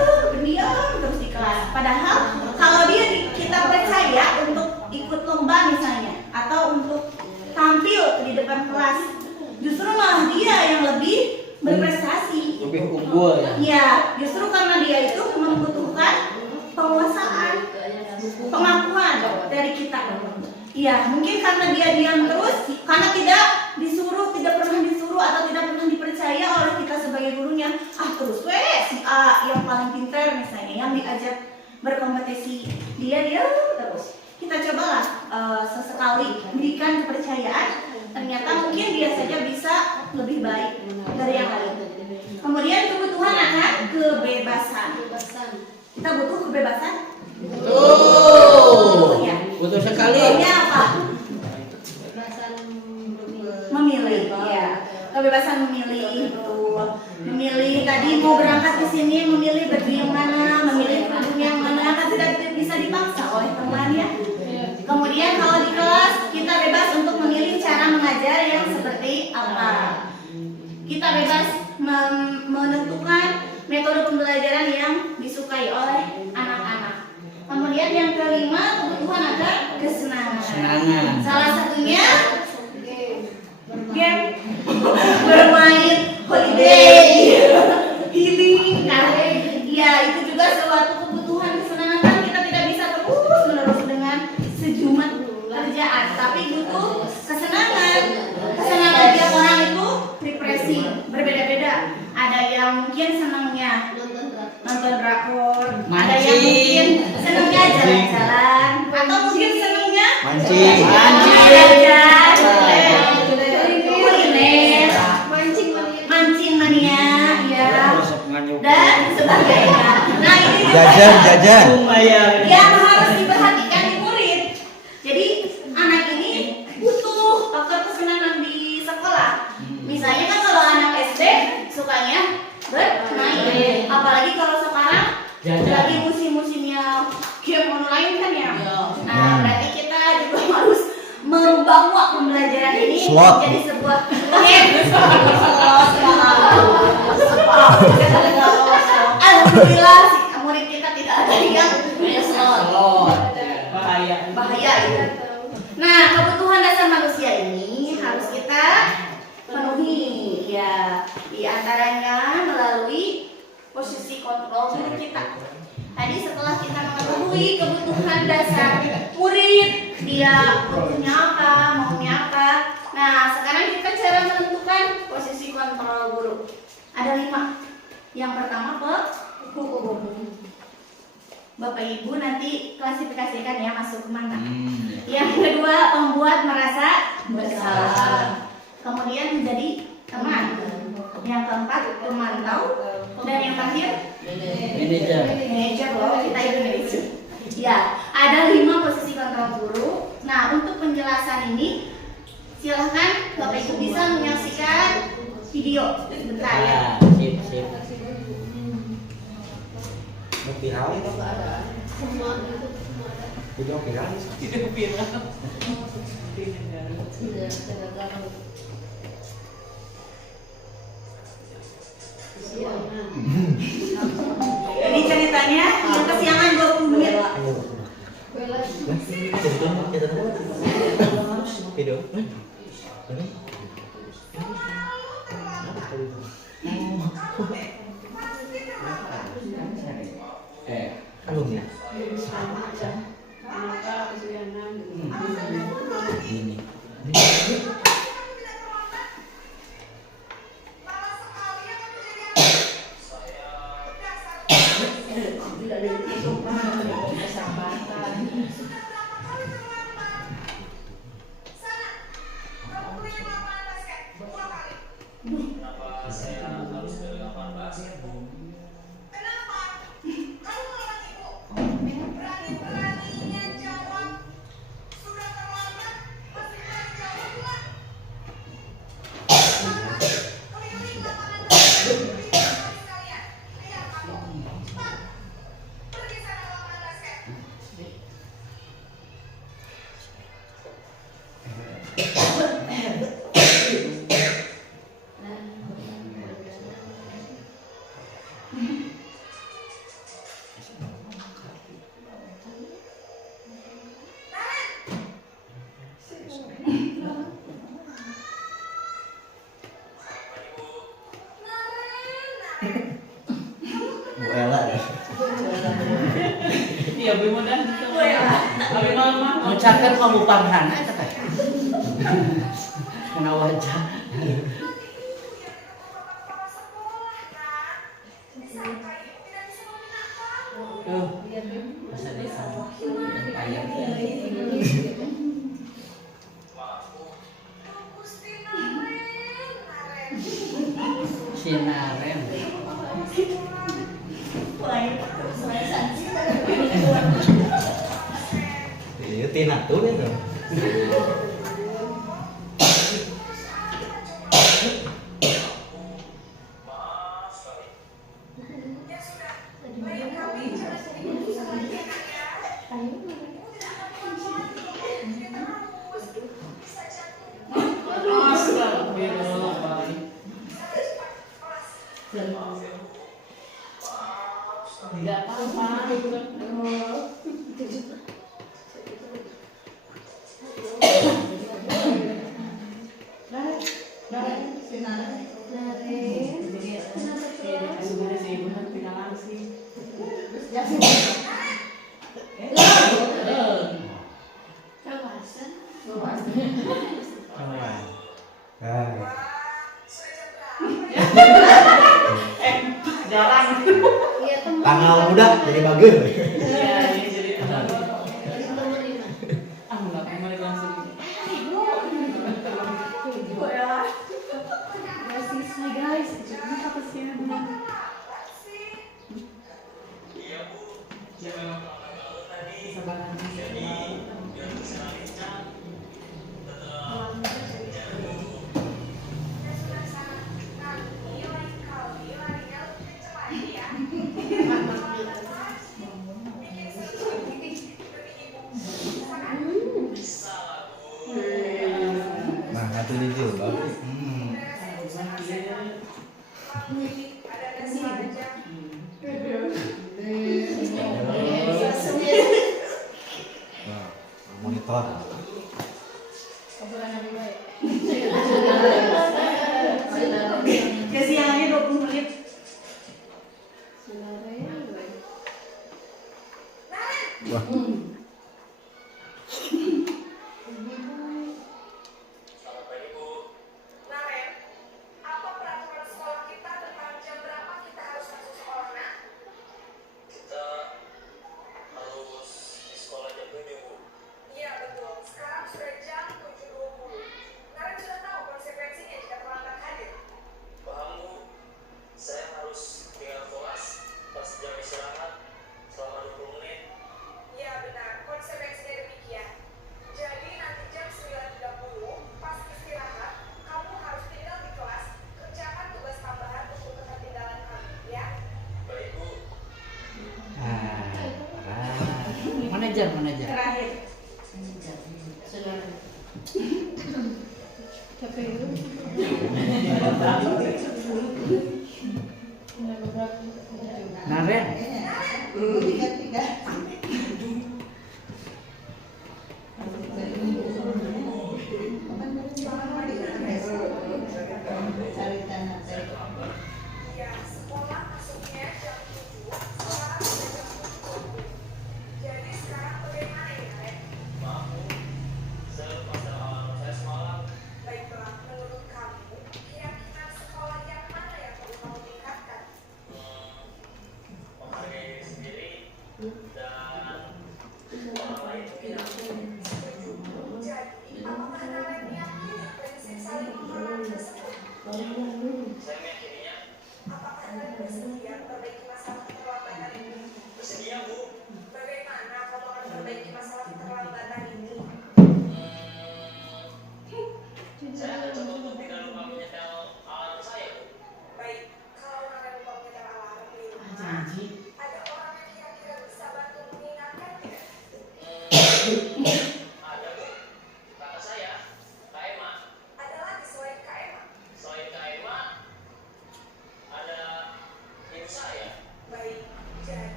terus di kelas, padahal kalau kita percaya untuk ikut lomba misalnya atau untuk tampil di depan kelas, justru malah dia yang lebih berprestasi, lebih unggul ya. Ya, justru karena dia itu membutuhkan penguasaan, pengakuan dari kita. Iya, mungkin karena dia diam terus, karena tidak pernah disuruh atau tidak pernah dipercaya oleh kita sebagai gurunya. Terus si A yang paling pintar misalnya, yang diajak berkompetisi, dia terus. Kita cobalah sesekali berikan kepercayaan, ternyata mungkin dia saja bisa lebih baik dari yang lain. Kemudian kebutuhan akan kebebasan. Kita butuh kebebasan? Ya. Betul sekali. Contohnya apa? Memilih, ya. Kebebasan memilih, memilih tadi mau berangkat ke sini, memilih baju yang mana, memilih kerudung yang mana, kan tidak bisa dipaksa oleh teman ya. Kemudian kalau di kelas kita bebas untuk memilih cara mengajar yang seperti apa. Kita bebas menentukan metode pembelajaran yang disukai oleh anak-anak. Kemudian yang kelima, kebutuhan agar kesenangan. Salah satunya game, bermain, holiday, healing. Nah, ya itu juga suatu kebutuhan kesenangan. Kan kita tidak bisa terus menerus dengan sejumat kerjaan, tapi butuh kesenangan. Kesenangan tiap orang itu refreshing, berbeda-beda. Ada yang mungkin senangnya nonton drakor, ada yang mungkin senangnya jalan-jalan, atau mungkin senangnya Mancing. jalan-jalan, kuliner, mancing mania, ya, dan sebagainya. Nah ini juga Jajan. yang harus diperhatikan di murid. Jadi anak ini butuh faktor kesenangan di sekolah. Misalnya kan kalau anak SD sukanya bermain, apalagi kalau sekarang lagi musim-musimnya game online kan ya. Nah berarti kita juga harus membawa pembelajaran ini SWOT. menjadi sebuah game. Alhamdulillah murid kita tidak ada yang bahaya itu. Nah kebutuhan dasar manusia ini harus kita penuhi ya, diantaranya melalui posisi kontrol diri kita. Tadi setelah kita mengetahui kebutuhan dasar murid, dia butuhnya apa, maunya apa. Nah sekarang kita cara menentukan posisi kontrol guru. Ada 5. Yang pertama hukum. Bapak Ibu nanti klasifikasikan ya masuk kemana. Yang kedua pembuat merasa bersalah. Kemudian menjadi teman. Yang keempat pemantau. Dan yang terakhir manajer loh, kita itu manajer. Ya, ada 5 posisi kontrol guru. Nah untuk penjelasan ini silahkan Bapak Ibu bisa menyaksikan video sebentar ya. Sip. Viral itu nggak ada. Video viral. Ini ceritanya yang kesiangan 20 menit. Video. Alumni. Ini. Kenapa? Kamu laki ibu. ucapkan kamu Farhan aja kan. Kena wajah. Tuh. Masa desa. Ayam. Sinarem. Iya, tina tuh itu. Tidak apa-apa. Jarang. Tanggal muda jadi bagus. Iya, ini jadi aku nggak kemarin langsung. Guys, apa sih? Nah, satu di situ. Nah, monitor. Kesiangannya 20 menit. Wah. Manajer. Terakhir. Naren.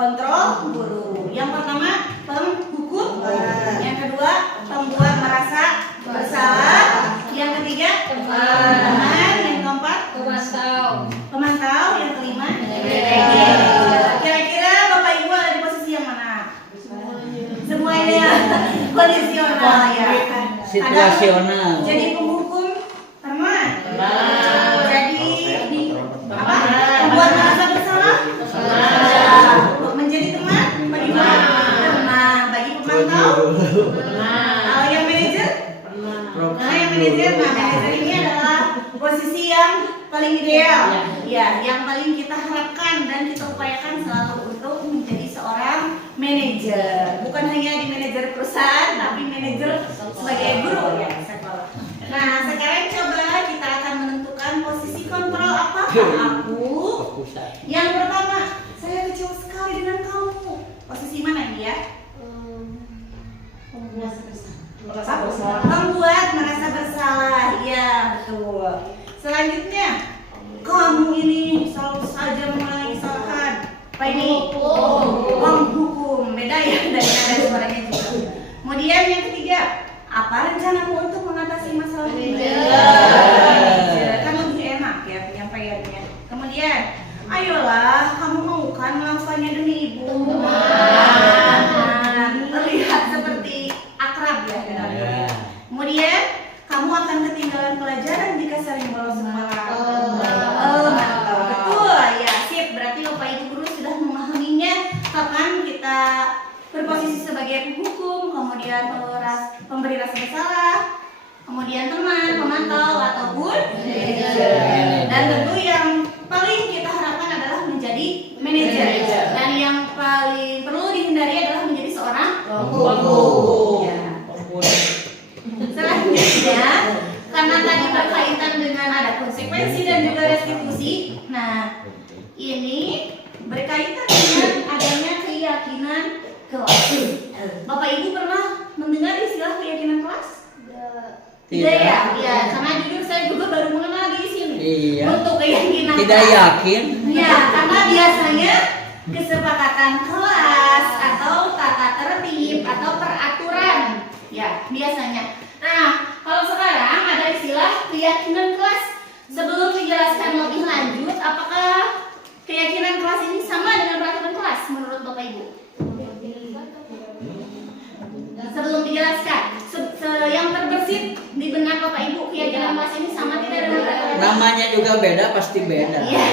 kontrol guru. Yang pertama penghukum, yang kedua pembuat merasa bersalah, yang ketiga teman, yang keempat pemantau, yang kelima manajer. Kira-kira Bapak Ibu ada di posisi yang mana? Semuanya kondisional ya. Situasional. Jadi penghukum teman. Jadi apa? Membuat merasa bersalah. Menjadi teman. Bagaimana? Teman. Bagi pemantau. Kalau yang manajer? Manajer ini adalah posisi yang paling ideal. Ya, yang paling kita harapkan dan kita upayakan selalu untuk menjadi seorang manajer. Bukan hanya di manajer perusahaan, tapi manajer sebagai guru ya sekolah. Nah, sekarang coba kita akan menentukan posisi kontrol apakah aku. Yang pertama, saya kecewa sekali dengan kamu. Posisi mana ini ya? Membuat merasa bersalah. Ya, betul. Selanjutnya, kamu ini selalu saja mengulangi kesalahan. Apa ini? Menghukum. Beda ya dari nada suaranya juga. Kemudian yang ketiga, apa rencanamu untuk mengatasi masalah ini? Kan lebih enak ya penyampaiannya. Kemudian, ayolah, kamu mau kan melakukannya demi ibu. Terlihat seperti akrab ya dengannya. Kemudian, kamu akan ketinggalan pelajaran jika sering bolos sekolah. Mantap. Betul ya, sip. Berarti Bapak Ibu guru sudah memahaminya kapan kita berposisi sebagai penghukum, kemudian pemberi rasa bersalah, kemudian teman, pemantau ataupun manajer. Dan tentu yang paling kita harapkan adalah menjadi manajer. Dan yang paling perlu dihindari adalah menjadi seorang penghukum. Ya. Selanjutnya, karena tadi berkaitan dengan ada konsekuensi dan juga restitusi. Nah, ini berkaitan dengan adanya keyakinan kelas. Bapak Ibu pernah mendengar istilah keyakinan kelas? Tidak ya? Ya, karena jujur saya juga baru mengenal di sini. Iya. Untuk keyakinan Tidak kelas. yakin? Ya, karena biasanya kesepakatan kelas atau tata tertib atau peraturan. Ya, biasanya. Nah, kalau sekarang ada istilah keyakinan kelas. Sebelum dijelaskan lebih lanjut, apakah keyakinan kelas ini sama dengan peraturan kelas menurut Bapak Ibu? Sebelum dijelaskan, yang terbersit di benak Bapak Ibu, keyakinan kelas ini sama tidak dengan peraturan kelas? Namanya juga beda, pasti beda. Iya,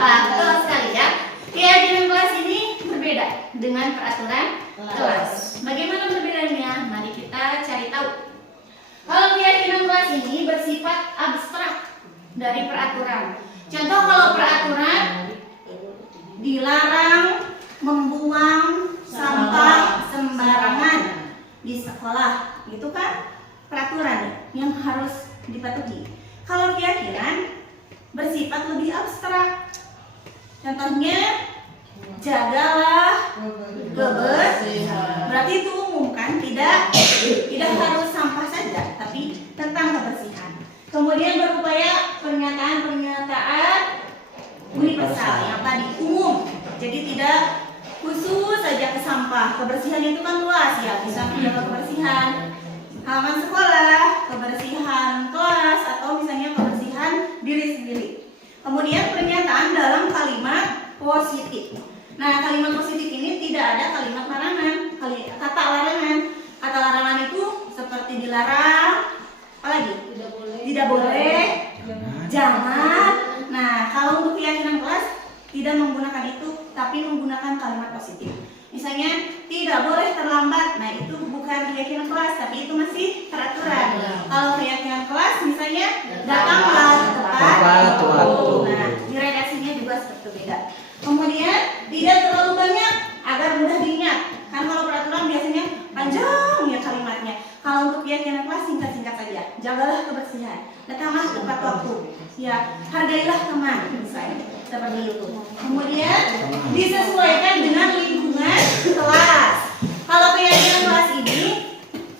betul sekali ya. Keyakinan kelas ini berbeda dengan peraturan kelas. Bagaimana perbedaannya? Mari kita cari tahu. Kalau keyakinan kelas ini bersifat abstrak dari peraturan. Contoh kalau peraturan dilarang membuang sampah sembarangan di sekolah, itu kan peraturan yang harus dipatuhi. Kalau keyakinan bersifat lebih abstrak. Contohnya, jagalah kebersihan. Berarti itu umum kan, tidak harus sampah saja, tapi tentang kebersihan. Kemudian berupaya pernyataan-pernyataan universal yang tadi umum. Jadi tidak khusus saja ke sampah. Kebersihan itu kan luas ya, bisa menjaga kebersihan halaman sekolah, kebersihan kelas, atau misalnya kebersihan diri sendiri. Kemudian pernyataan dalam kalimat positif. Nah, kalimat positif ini tidak ada kalimat larangan, kata larangan. Kata larangan itu seperti dilarang, apalagi? Tidak boleh, jangan. Nah, kalau untuk keyakinan kelas tidak menggunakan itu, tapi menggunakan kalimat positif. Misalnya, tidak boleh terlambat. Nah, itu bukan keyakinan kelas, tapi itu masih peraturan. Kalau keyakinan kelas, misalnya, datanglah tepat waktu. Nah, di redaksinya juga seperti beda. Kemudian, tidak terlalu banyak agar mudah diingat. Kan kalau peraturan biasanya panjang ya kalimatnya. Kalau untuk keyakinan kelas singkat-singkat saja. Jagalah kebersihan, datanglah tepat waktu. Ya, hargailah teman, misalnya seperti itu. Kemudian disesuaikan dengan lingkungan kelas. Kalau keyakinan kelas ini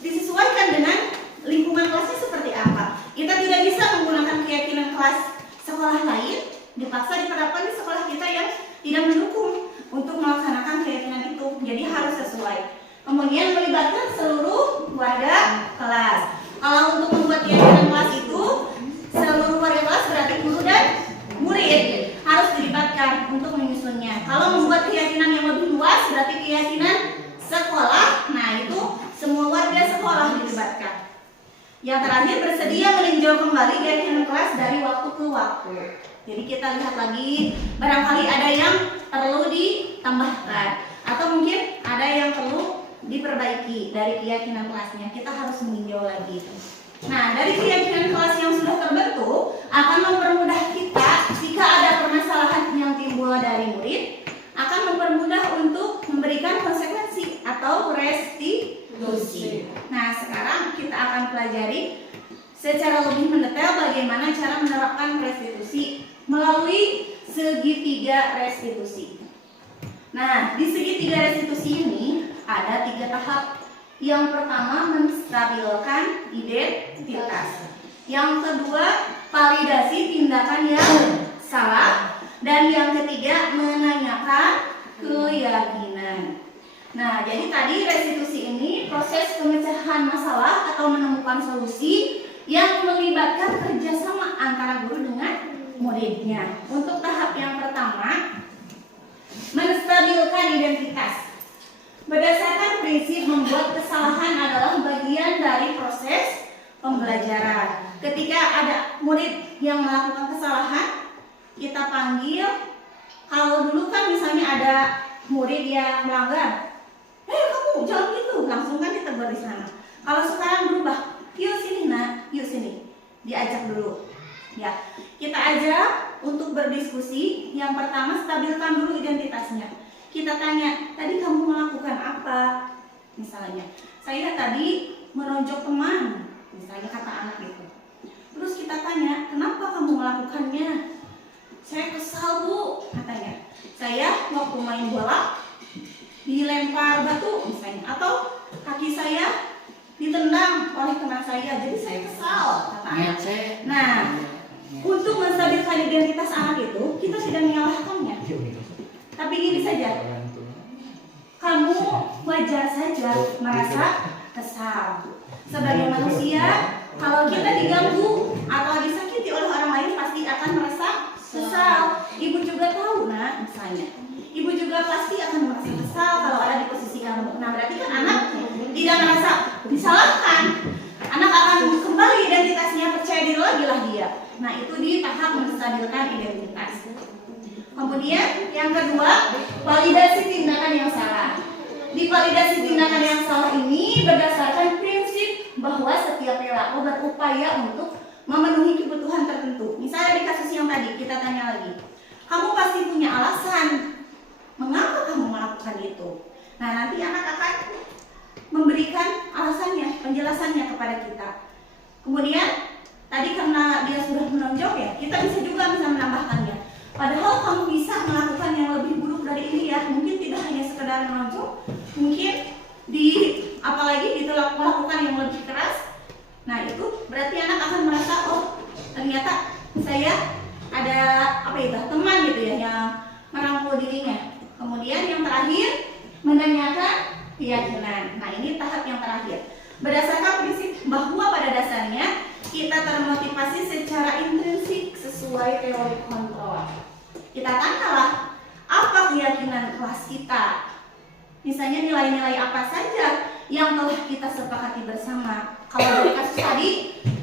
disesuaikan dengan lingkungan kelasnya seperti apa? Kita tidak bisa menggunakan keyakinan kelas sekolah lain dipaksa diterapkan di sekolah kita yang tidak mendukung. untuk melaksanakan keyakinan itu. Jadi harus sesuai. Kemudian melibatkan seluruh warga kelas. Kalau untuk membuat keyakinan kelas itu seluruh warga kelas berarti guru dan murid harus dilibatkan untuk menyusunnya. Kalau membuat keyakinan yang lebih luas berarti keyakinan sekolah. Nah itu semua warga sekolah dilibatkan. Yang terakhir bersedia meninjau kembali keyakinan kelas dari waktu ke waktu. Jadi kita lihat lagi barangkali ada yang perlu ditambahkan atau mungkin ada yang perlu diperbaiki dari keyakinan kelasnya. Kita harus meninjau lagi. Nah, dari keyakinan kelas yang sudah terbentuk akan mempermudah kita jika ada permasalahan yang timbul dari murid, akan mempermudah untuk memberikan konsekuensi atau restitusi. Nah, sekarang kita akan pelajari secara lebih mendetail bagaimana cara menerapkan restitusi melalui segitiga restitusi. Nah, di segitiga restitusi ini ada 3 tahap. Yang pertama, menstabilkan identitas. Yang kedua, validasi tindakan yang salah. Dan yang ketiga, menanyakan keyakinan. Nah, jadi tadi restitusi ini proses pemecahan masalah atau menemukan solusi yang melibatkan kerjasama antara guru dengan muridnya. Untuk tahap yang pertama, menstabilkan identitas. Berdasarkan prinsip membuat kesalahan adalah bagian dari proses pembelajaran. Ketika ada murid yang melakukan kesalahan, kita panggil. Kalau dulu kan misalnya ada murid yang melanggar, kamu jangan gitu, langsung kan ditegur di sana. Kalau sekarang berubah, yuk sini nak, yuk sini, diajak dulu. Ya, kita ajak untuk berdiskusi. Yang pertama, stabilkan dulu identitasnya. Kita tanya, tadi kamu melakukan apa? Misalnya, saya tadi menonjok teman, misalnya kata anak gitu. Terus kita tanya, kenapa kamu melakukannya? Saya kesal bu, katanya. Saya waktu main bola dilempar batu misalnya, atau kaki saya ditendang oleh teman saya, jadi saya kesal, kata anak. Nah, untuk menstabilkan identitas anak itu, kita tidak menyalahkannya. Tapi gini saja, kamu wajar saja merasa kesal. Sebagai manusia, kalau kita diganggu atau disakiti oleh orang lain pasti akan merasa kesal. Ibu juga tahu nak, misalnya. Ibu juga pasti akan merasa kesal kalau ada di posisi kamu. Nah berarti kan anak tidak merasa disalahkan. Anak akan kembali identitasnya, percaya diri lagi lah dia. Nah itu di tahap menstabilkan identitas. Kemudian yang kedua, validasi tindakan yang salah. Di validasi tindakan yang salah ini berdasarkan prinsip bahwa setiap perilaku berupaya untuk memenuhi kebutuhan tertentu. Misalnya di kasus yang tadi kita tanya lagi, kamu pasti punya alasan mengapa kamu melakukan itu. Nah nanti anak akan memberikan alasannya, penjelasannya kepada kita. Kemudian tadi karena dia sudah menonjok ya, kita bisa juga menambahkannya. Padahal kamu bisa melakukan yang lebih buruk dari ini ya. Mungkin tidak hanya sekedar menonjok, mungkin apalagi melakukan yang lebih keras. Nah itu berarti anak akan merasa, oh ternyata saya ada teman gitu ya yang merangkul dirinya. Kemudian yang terakhir, menanyakan keyakinan. Nah ini tahap yang terakhir. Berdasarkan prinsip bahwa pada dasarnya kita termotivasi secara intrinsik sesuai teori kontrol. Kita tanyalah, apa keyakinan kelas kita? Misalnya nilai-nilai apa saja yang telah kita sepakati bersama. Kalau dari kasus tadi,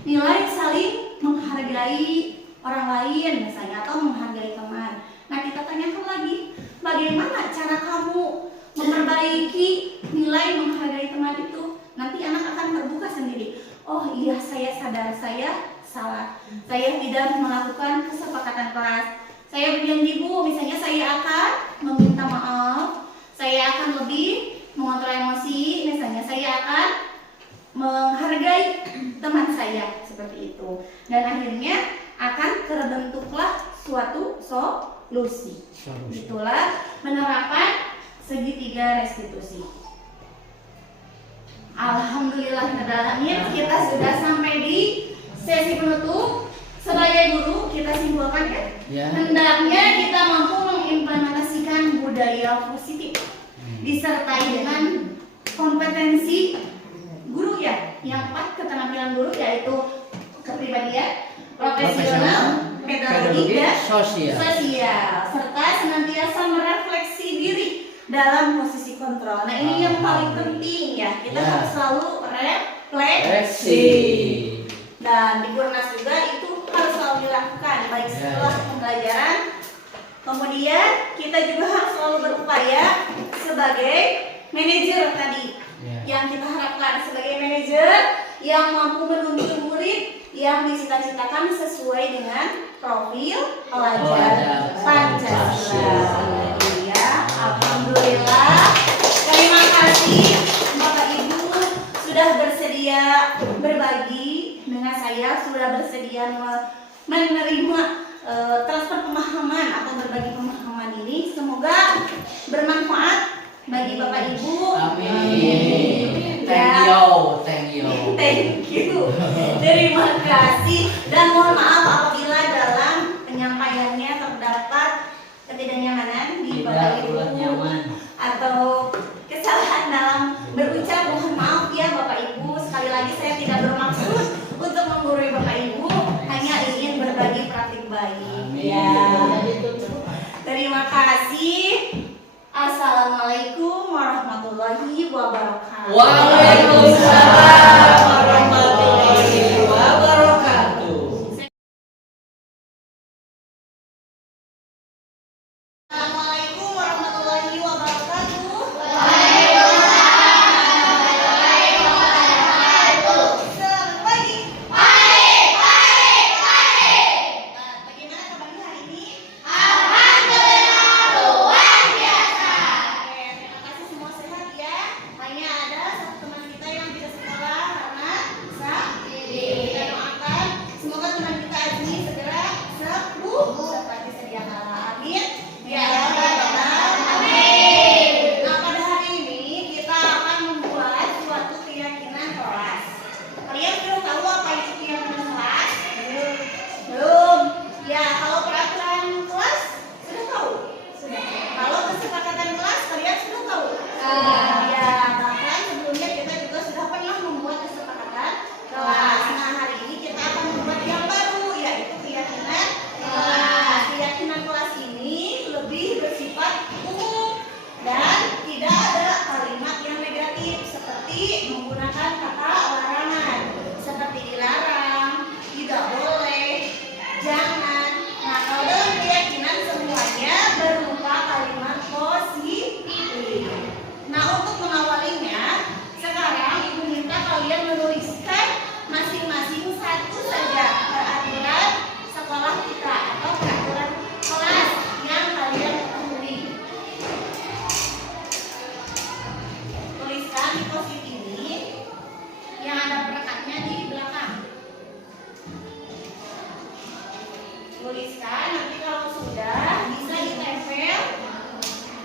nilai saling menghargai orang lain misalnya, atau menghargai teman. Nah kita tanyakan lagi, bagaimana cara kamu memperbaiki nilai menghargai teman itu? Nanti anak akan terbuka sendiri. Oh iya, saya sadar saya salah. Saya tidak melakukan kesepakatan kelas. Saya berjanji bu, misalnya saya akan meminta maaf. Saya akan lebih mengontrol emosi. Misalnya saya akan menghargai teman saya seperti itu. Dan akhirnya akan terbentuklah suatu solusi. Itulah penerapan segitiga restitusi. Alhamdulillahirrahmanirrahim, kita sudah sampai di sesi penutup. Sebagai guru kita simpulkan ya, hendaknya kita mampu mengimplementasikan budaya budaya positif disertai dengan kompetensi guru ya, yang 4 keterampilan guru yaitu kepribadian, profesional, pedagogik, dan sosial, serta senantiasa merefleksi diri dalam posisi kontrol. Nah ini yang paling penting ya, kita harus selalu refleksi. Dan di Kurnas juga itu harus selalu dilakukan baik setelah pembelajaran. Kemudian kita juga harus selalu berupaya sebagai manajer tadi. Yang kita harapkan sebagai manajer yang mampu menuntun murid yang dicita-citakan sesuai dengan profil pelajar Pancasila. Ya, alhamdulillah. Terima kasih Bapak Ibu sudah bersedia berbagi dengan saya, sudah bersedia menerima transfer pemahaman atau berbagi pemahaman ini. Semoga bermanfaat bagi Bapak Ibu. Amin. Thank you. Terima kasih. Dan mohon maaf apabila dalam penyampaiannya terdapat ketidaknyamanan di Bapak Ibu atau kesalahan dalam berucap. Mohon maaf ya Bapak Ibu. Sekali lagi saya tidak bermaksud untuk menggurui Bapak Ibu, hanya ingin berbagi praktik baik. Ya. Terima kasih. Assalamualaikum warahmatullahi wabarakatuh. Waalaikumsalam warahmatullahi wabarakatuh. Assalamualaikum warahmatullahi wabarakatuh. Selamat pagi. Nah, bagaimana kabarnya hari ini? Oke, terima kasih semua sehat ya. Hanya ada satu teman kita yang tidak sekolah karena sakit. Kita doakan semoga teman kita Azmi segera sembuh seperti sedia kala. Amin. Ya Rabbal Alamin. Nah, pada hari ini kita akan membuat suatu keyakinan kelas. Kalian sudah tahu apa itu keyakinan kelas? Belum. Ya, kalau peraturan kelas sudah tahu. Sudah. Kalau kesepakatan kelas kalian sudah tahu. Ya, bahkan sebelumnya kita juga sudah pernah membuat kesepakatan kelas. Nah, hari ini kita akan membuat yang baru, yaitu keyakinan kelas. Keyakinan kelas ini lebih bersifat umum dan tidak ada kalimat yang negatif seperti menggunakan kata larangan, seperti dilarang, tidak boleh, jangan. Nah, kalau dalam keyakinan semuanya berupa kalimat positif. Nah, untuk mengawalinya, sekarang Ibu minta kalian menuliskan masing-masing satu saja peraturan sekolah kita atau peraturan kelas yang kalian ketahui. Tuliskan di post-it ini yang ada perekatnya di belakang. Tuliskan, nanti kalau sudah bisa ditempel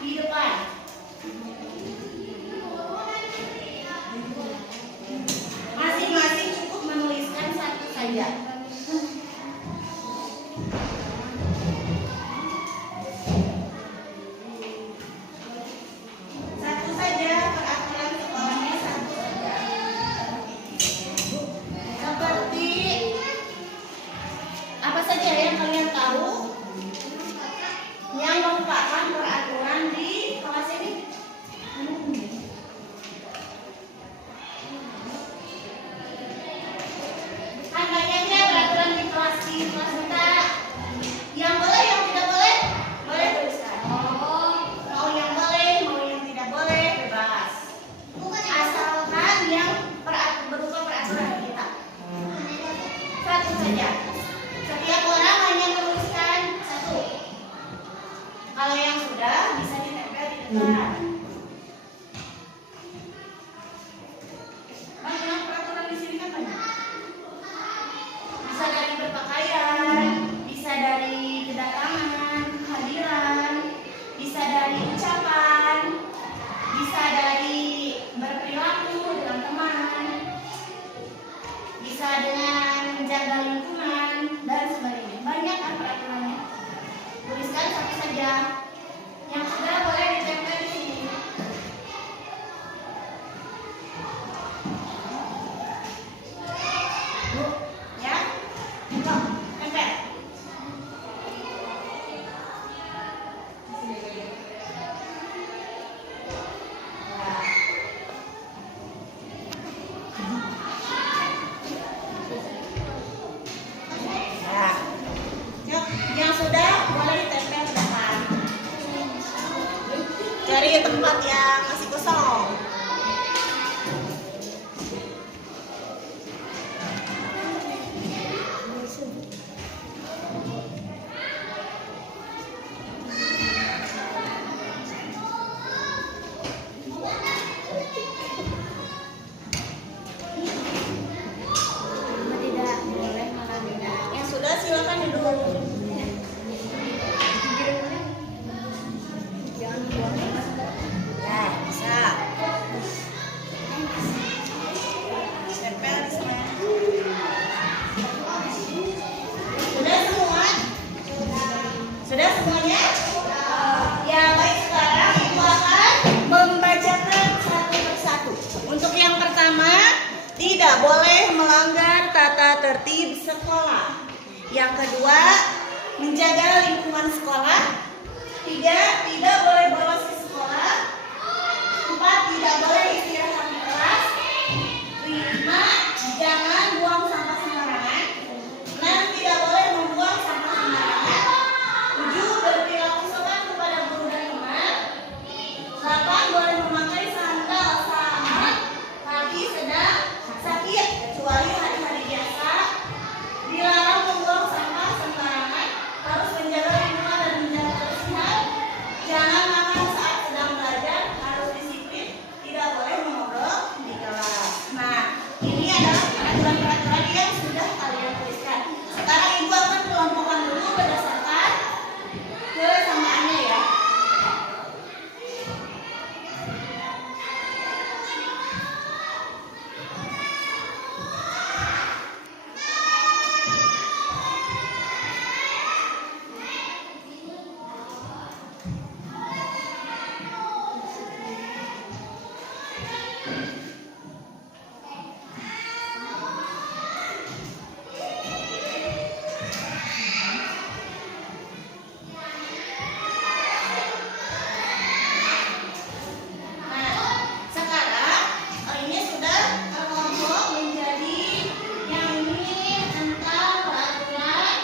di depan. Masing-masing cukup menuliskan satu saja. Satu saja, peraturan sekolahnya satu saja. Seperti apa saja yang kalian tahu yang merupakan peraturan di kelas ini? Kan banyaknya peraturan di kelas kita. Yang boleh, yang tidak boleh, boleh tuliskan. Mau yang boleh, mau yang tidak boleh, bebas. Asalkan yang berupa peraturan kita. Satu saja. Setiap orang hanya menuliskan satu. Kalau yang sudah bisa ditempel di depan. Banyak peraturan di sini kan banyak. Bisa dari berpakaian, bisa dari kedatangan, kehadiran, bisa dari ucapan, bisa dari berperilaku dengan teman, bisa dengan menjaga lingkungan dan sebagainya. Banyak kan peraturannya. Tuliskan satu saja. Yang sudah boleh Tempel. Nah, yuk, yang sudah boleh ditempel ke depan. Cari tempat yang masih kosong. Tidak boleh melanggar. Yang sudah silakan duduk. Jangan buang. Nah, bisa. Tempel di sana. Sudah semua? Sudah semuanya? Ya, baik, sekarang Ibu akan membacakan satu persatu. Untuk yang pertama, tidak boleh melanggar tata tertib sekolah. Yang kedua, menjaga lingkungan sekolah. Tiga, tidak boleh bolos ke sekolah. Empat, tidak boleh istirahat di kelas. Lima, jangan buang sampah sembarangan. Enam, tidak boleh membuang sampah sembarangan. Tujuh, berperilaku sopan kepada guru dan teman. Delapan, boleh memakai sandal saat kaki sedang sakit kecuali hari-hari biasa. Dilarang membuang sampah sembarangan. Harus menjaga lingkungan dan menjaga kebersihan. Jangan makan saat sedang belajar. Harus disiplin. Tidak boleh mengobrol di kelas. Nah, ini adalah peraturan-peraturan yang sudah kalian tuliskan. Sekarang Ibu akan kelompokkan dulu berdasarkan kesamaannya ya. Nah, sekarang ini sudah terkelompok menjadi yang ini tentang peraturan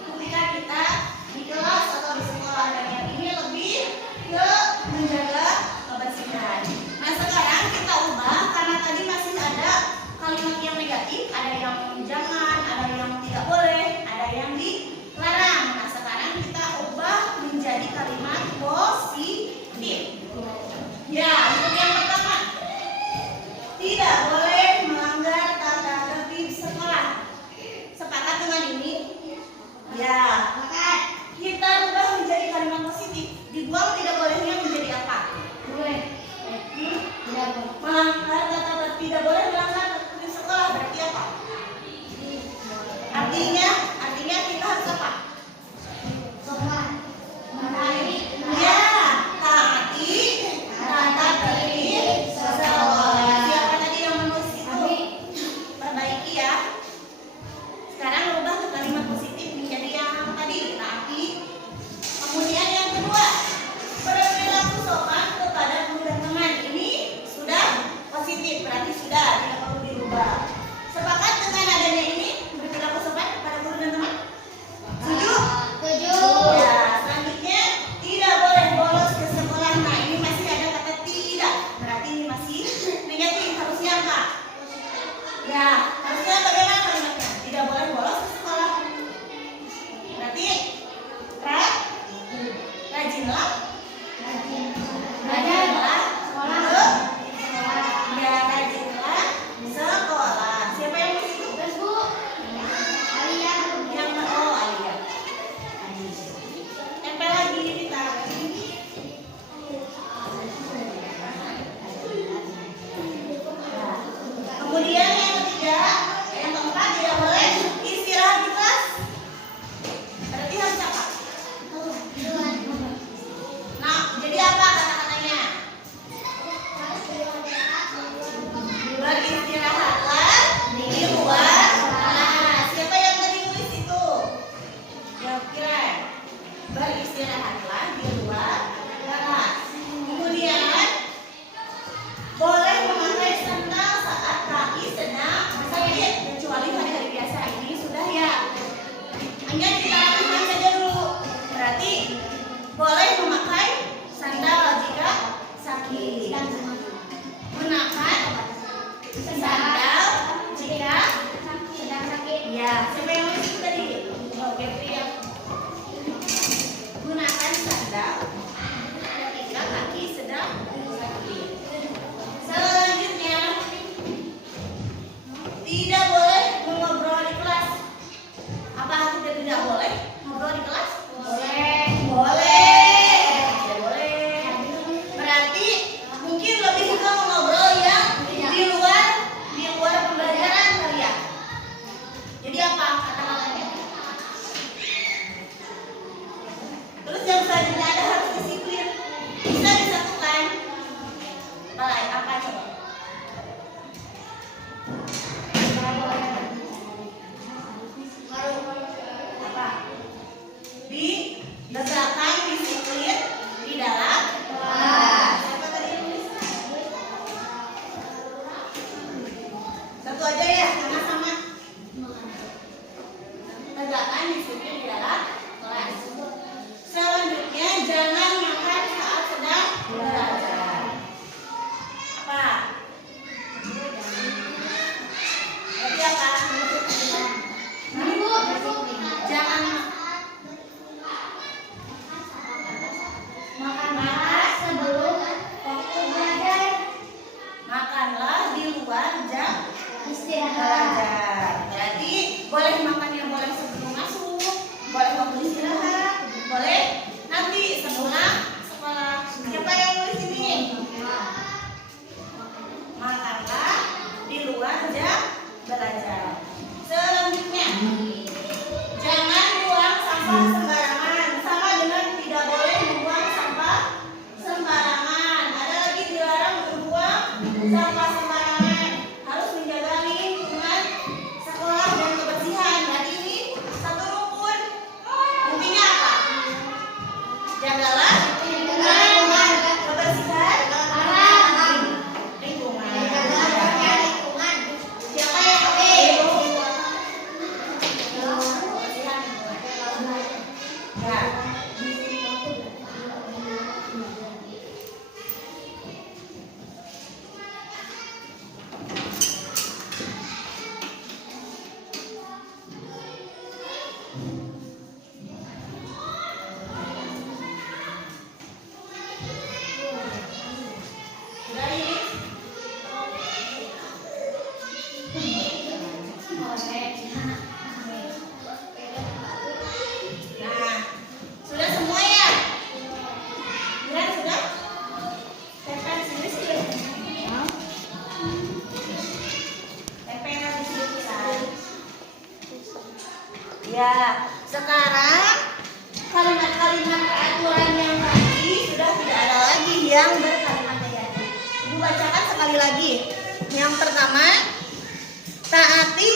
ketika kita di kelas atau di sekolah, dan yang ini lebih ke menjaga kebersihan. Nah, sekarang kita ubah karena tadi masih ada kalimat yang negatif, ada yang jangan, ada yang tidak boleh, ada yang dilarang. Nah, sekarang kita ubah menjadi kalimat positif. Ya, untuk yang pertama, tidak boleh melanggar tata tertib sekolah. Sepakat dengan ini? Ya, maka kita ubah menjadi kalimat positif. Dibuang tidak bolehnya menjadi apa? Boleh. Tidak boleh. Melanggar tata tertib, tidak boleh melanggar tata tertib sekolah berarti apa? Artinya kita harus apa? Sopan. Menarik. Ya, taati tata tertib sekolah. Siapa tadi yang menulis itu? Perbaiki ya. Sekarang rubah ke kalimat positif menjadi yang tadi. Iya, siapa yang nulis itu tadi? Oke, Pria. Gunakan sandal ketika kaki sedang sakit. Selanjutnya, tidak boleh mengobrol di kelas. Apakah kita tidak boleh ngobrol di kelas? Boleh. Boleh. Tidak boleh. Berarti mungkin lebih suka mengobrol yang di luar pembelajaran kali ya. Jadi apa kata-katanya? Terus yang selanjutnya ada harus disiplin. Bisa disatukan. Apa coba? Apa? Ditegakkan disiplin di dalam kelas. Siapa tadi yang nulis? Satu aja ya, sama-sama. Tegakkan disiplin di dalam kelas. Selanjutnya jangan makan saat sedang belajar. Apa? Berarti apa? Jangan makan sebelum waktu belajar. Makanlah di luar jam belajar. Berarti boleh makannya boleh sebelum masuk, boleh waktu istirahat, boleh nanti sepulang sekolah. Siapa yang nulis ini? Makanlah di luar jam belajar. Selanjutnya, jangan buang sampah sembarangan. Sama dengan tidak boleh membuang sampah sembarangan. Ada lagi dilarang membuang sampah sembarangan. Harus menjaga lingkungan sekolah dan kebersihan. Berarti ini satu rukun. Intinya apa? Jagalah lingkungan kebersihan lingkungan. Siapa yang kebersihan lingkungan? Ya. Sudah ini? Nah, sudah semua ya? Benar sudah? Tempel sini sih. Tempel di sini kan. Ya, sekarang kalimat-kalimat peraturan yang tadi sudah tidak ada lagi yang berkalimat negatif. Ibu bacakan sekali lagi. Yang pertama, taati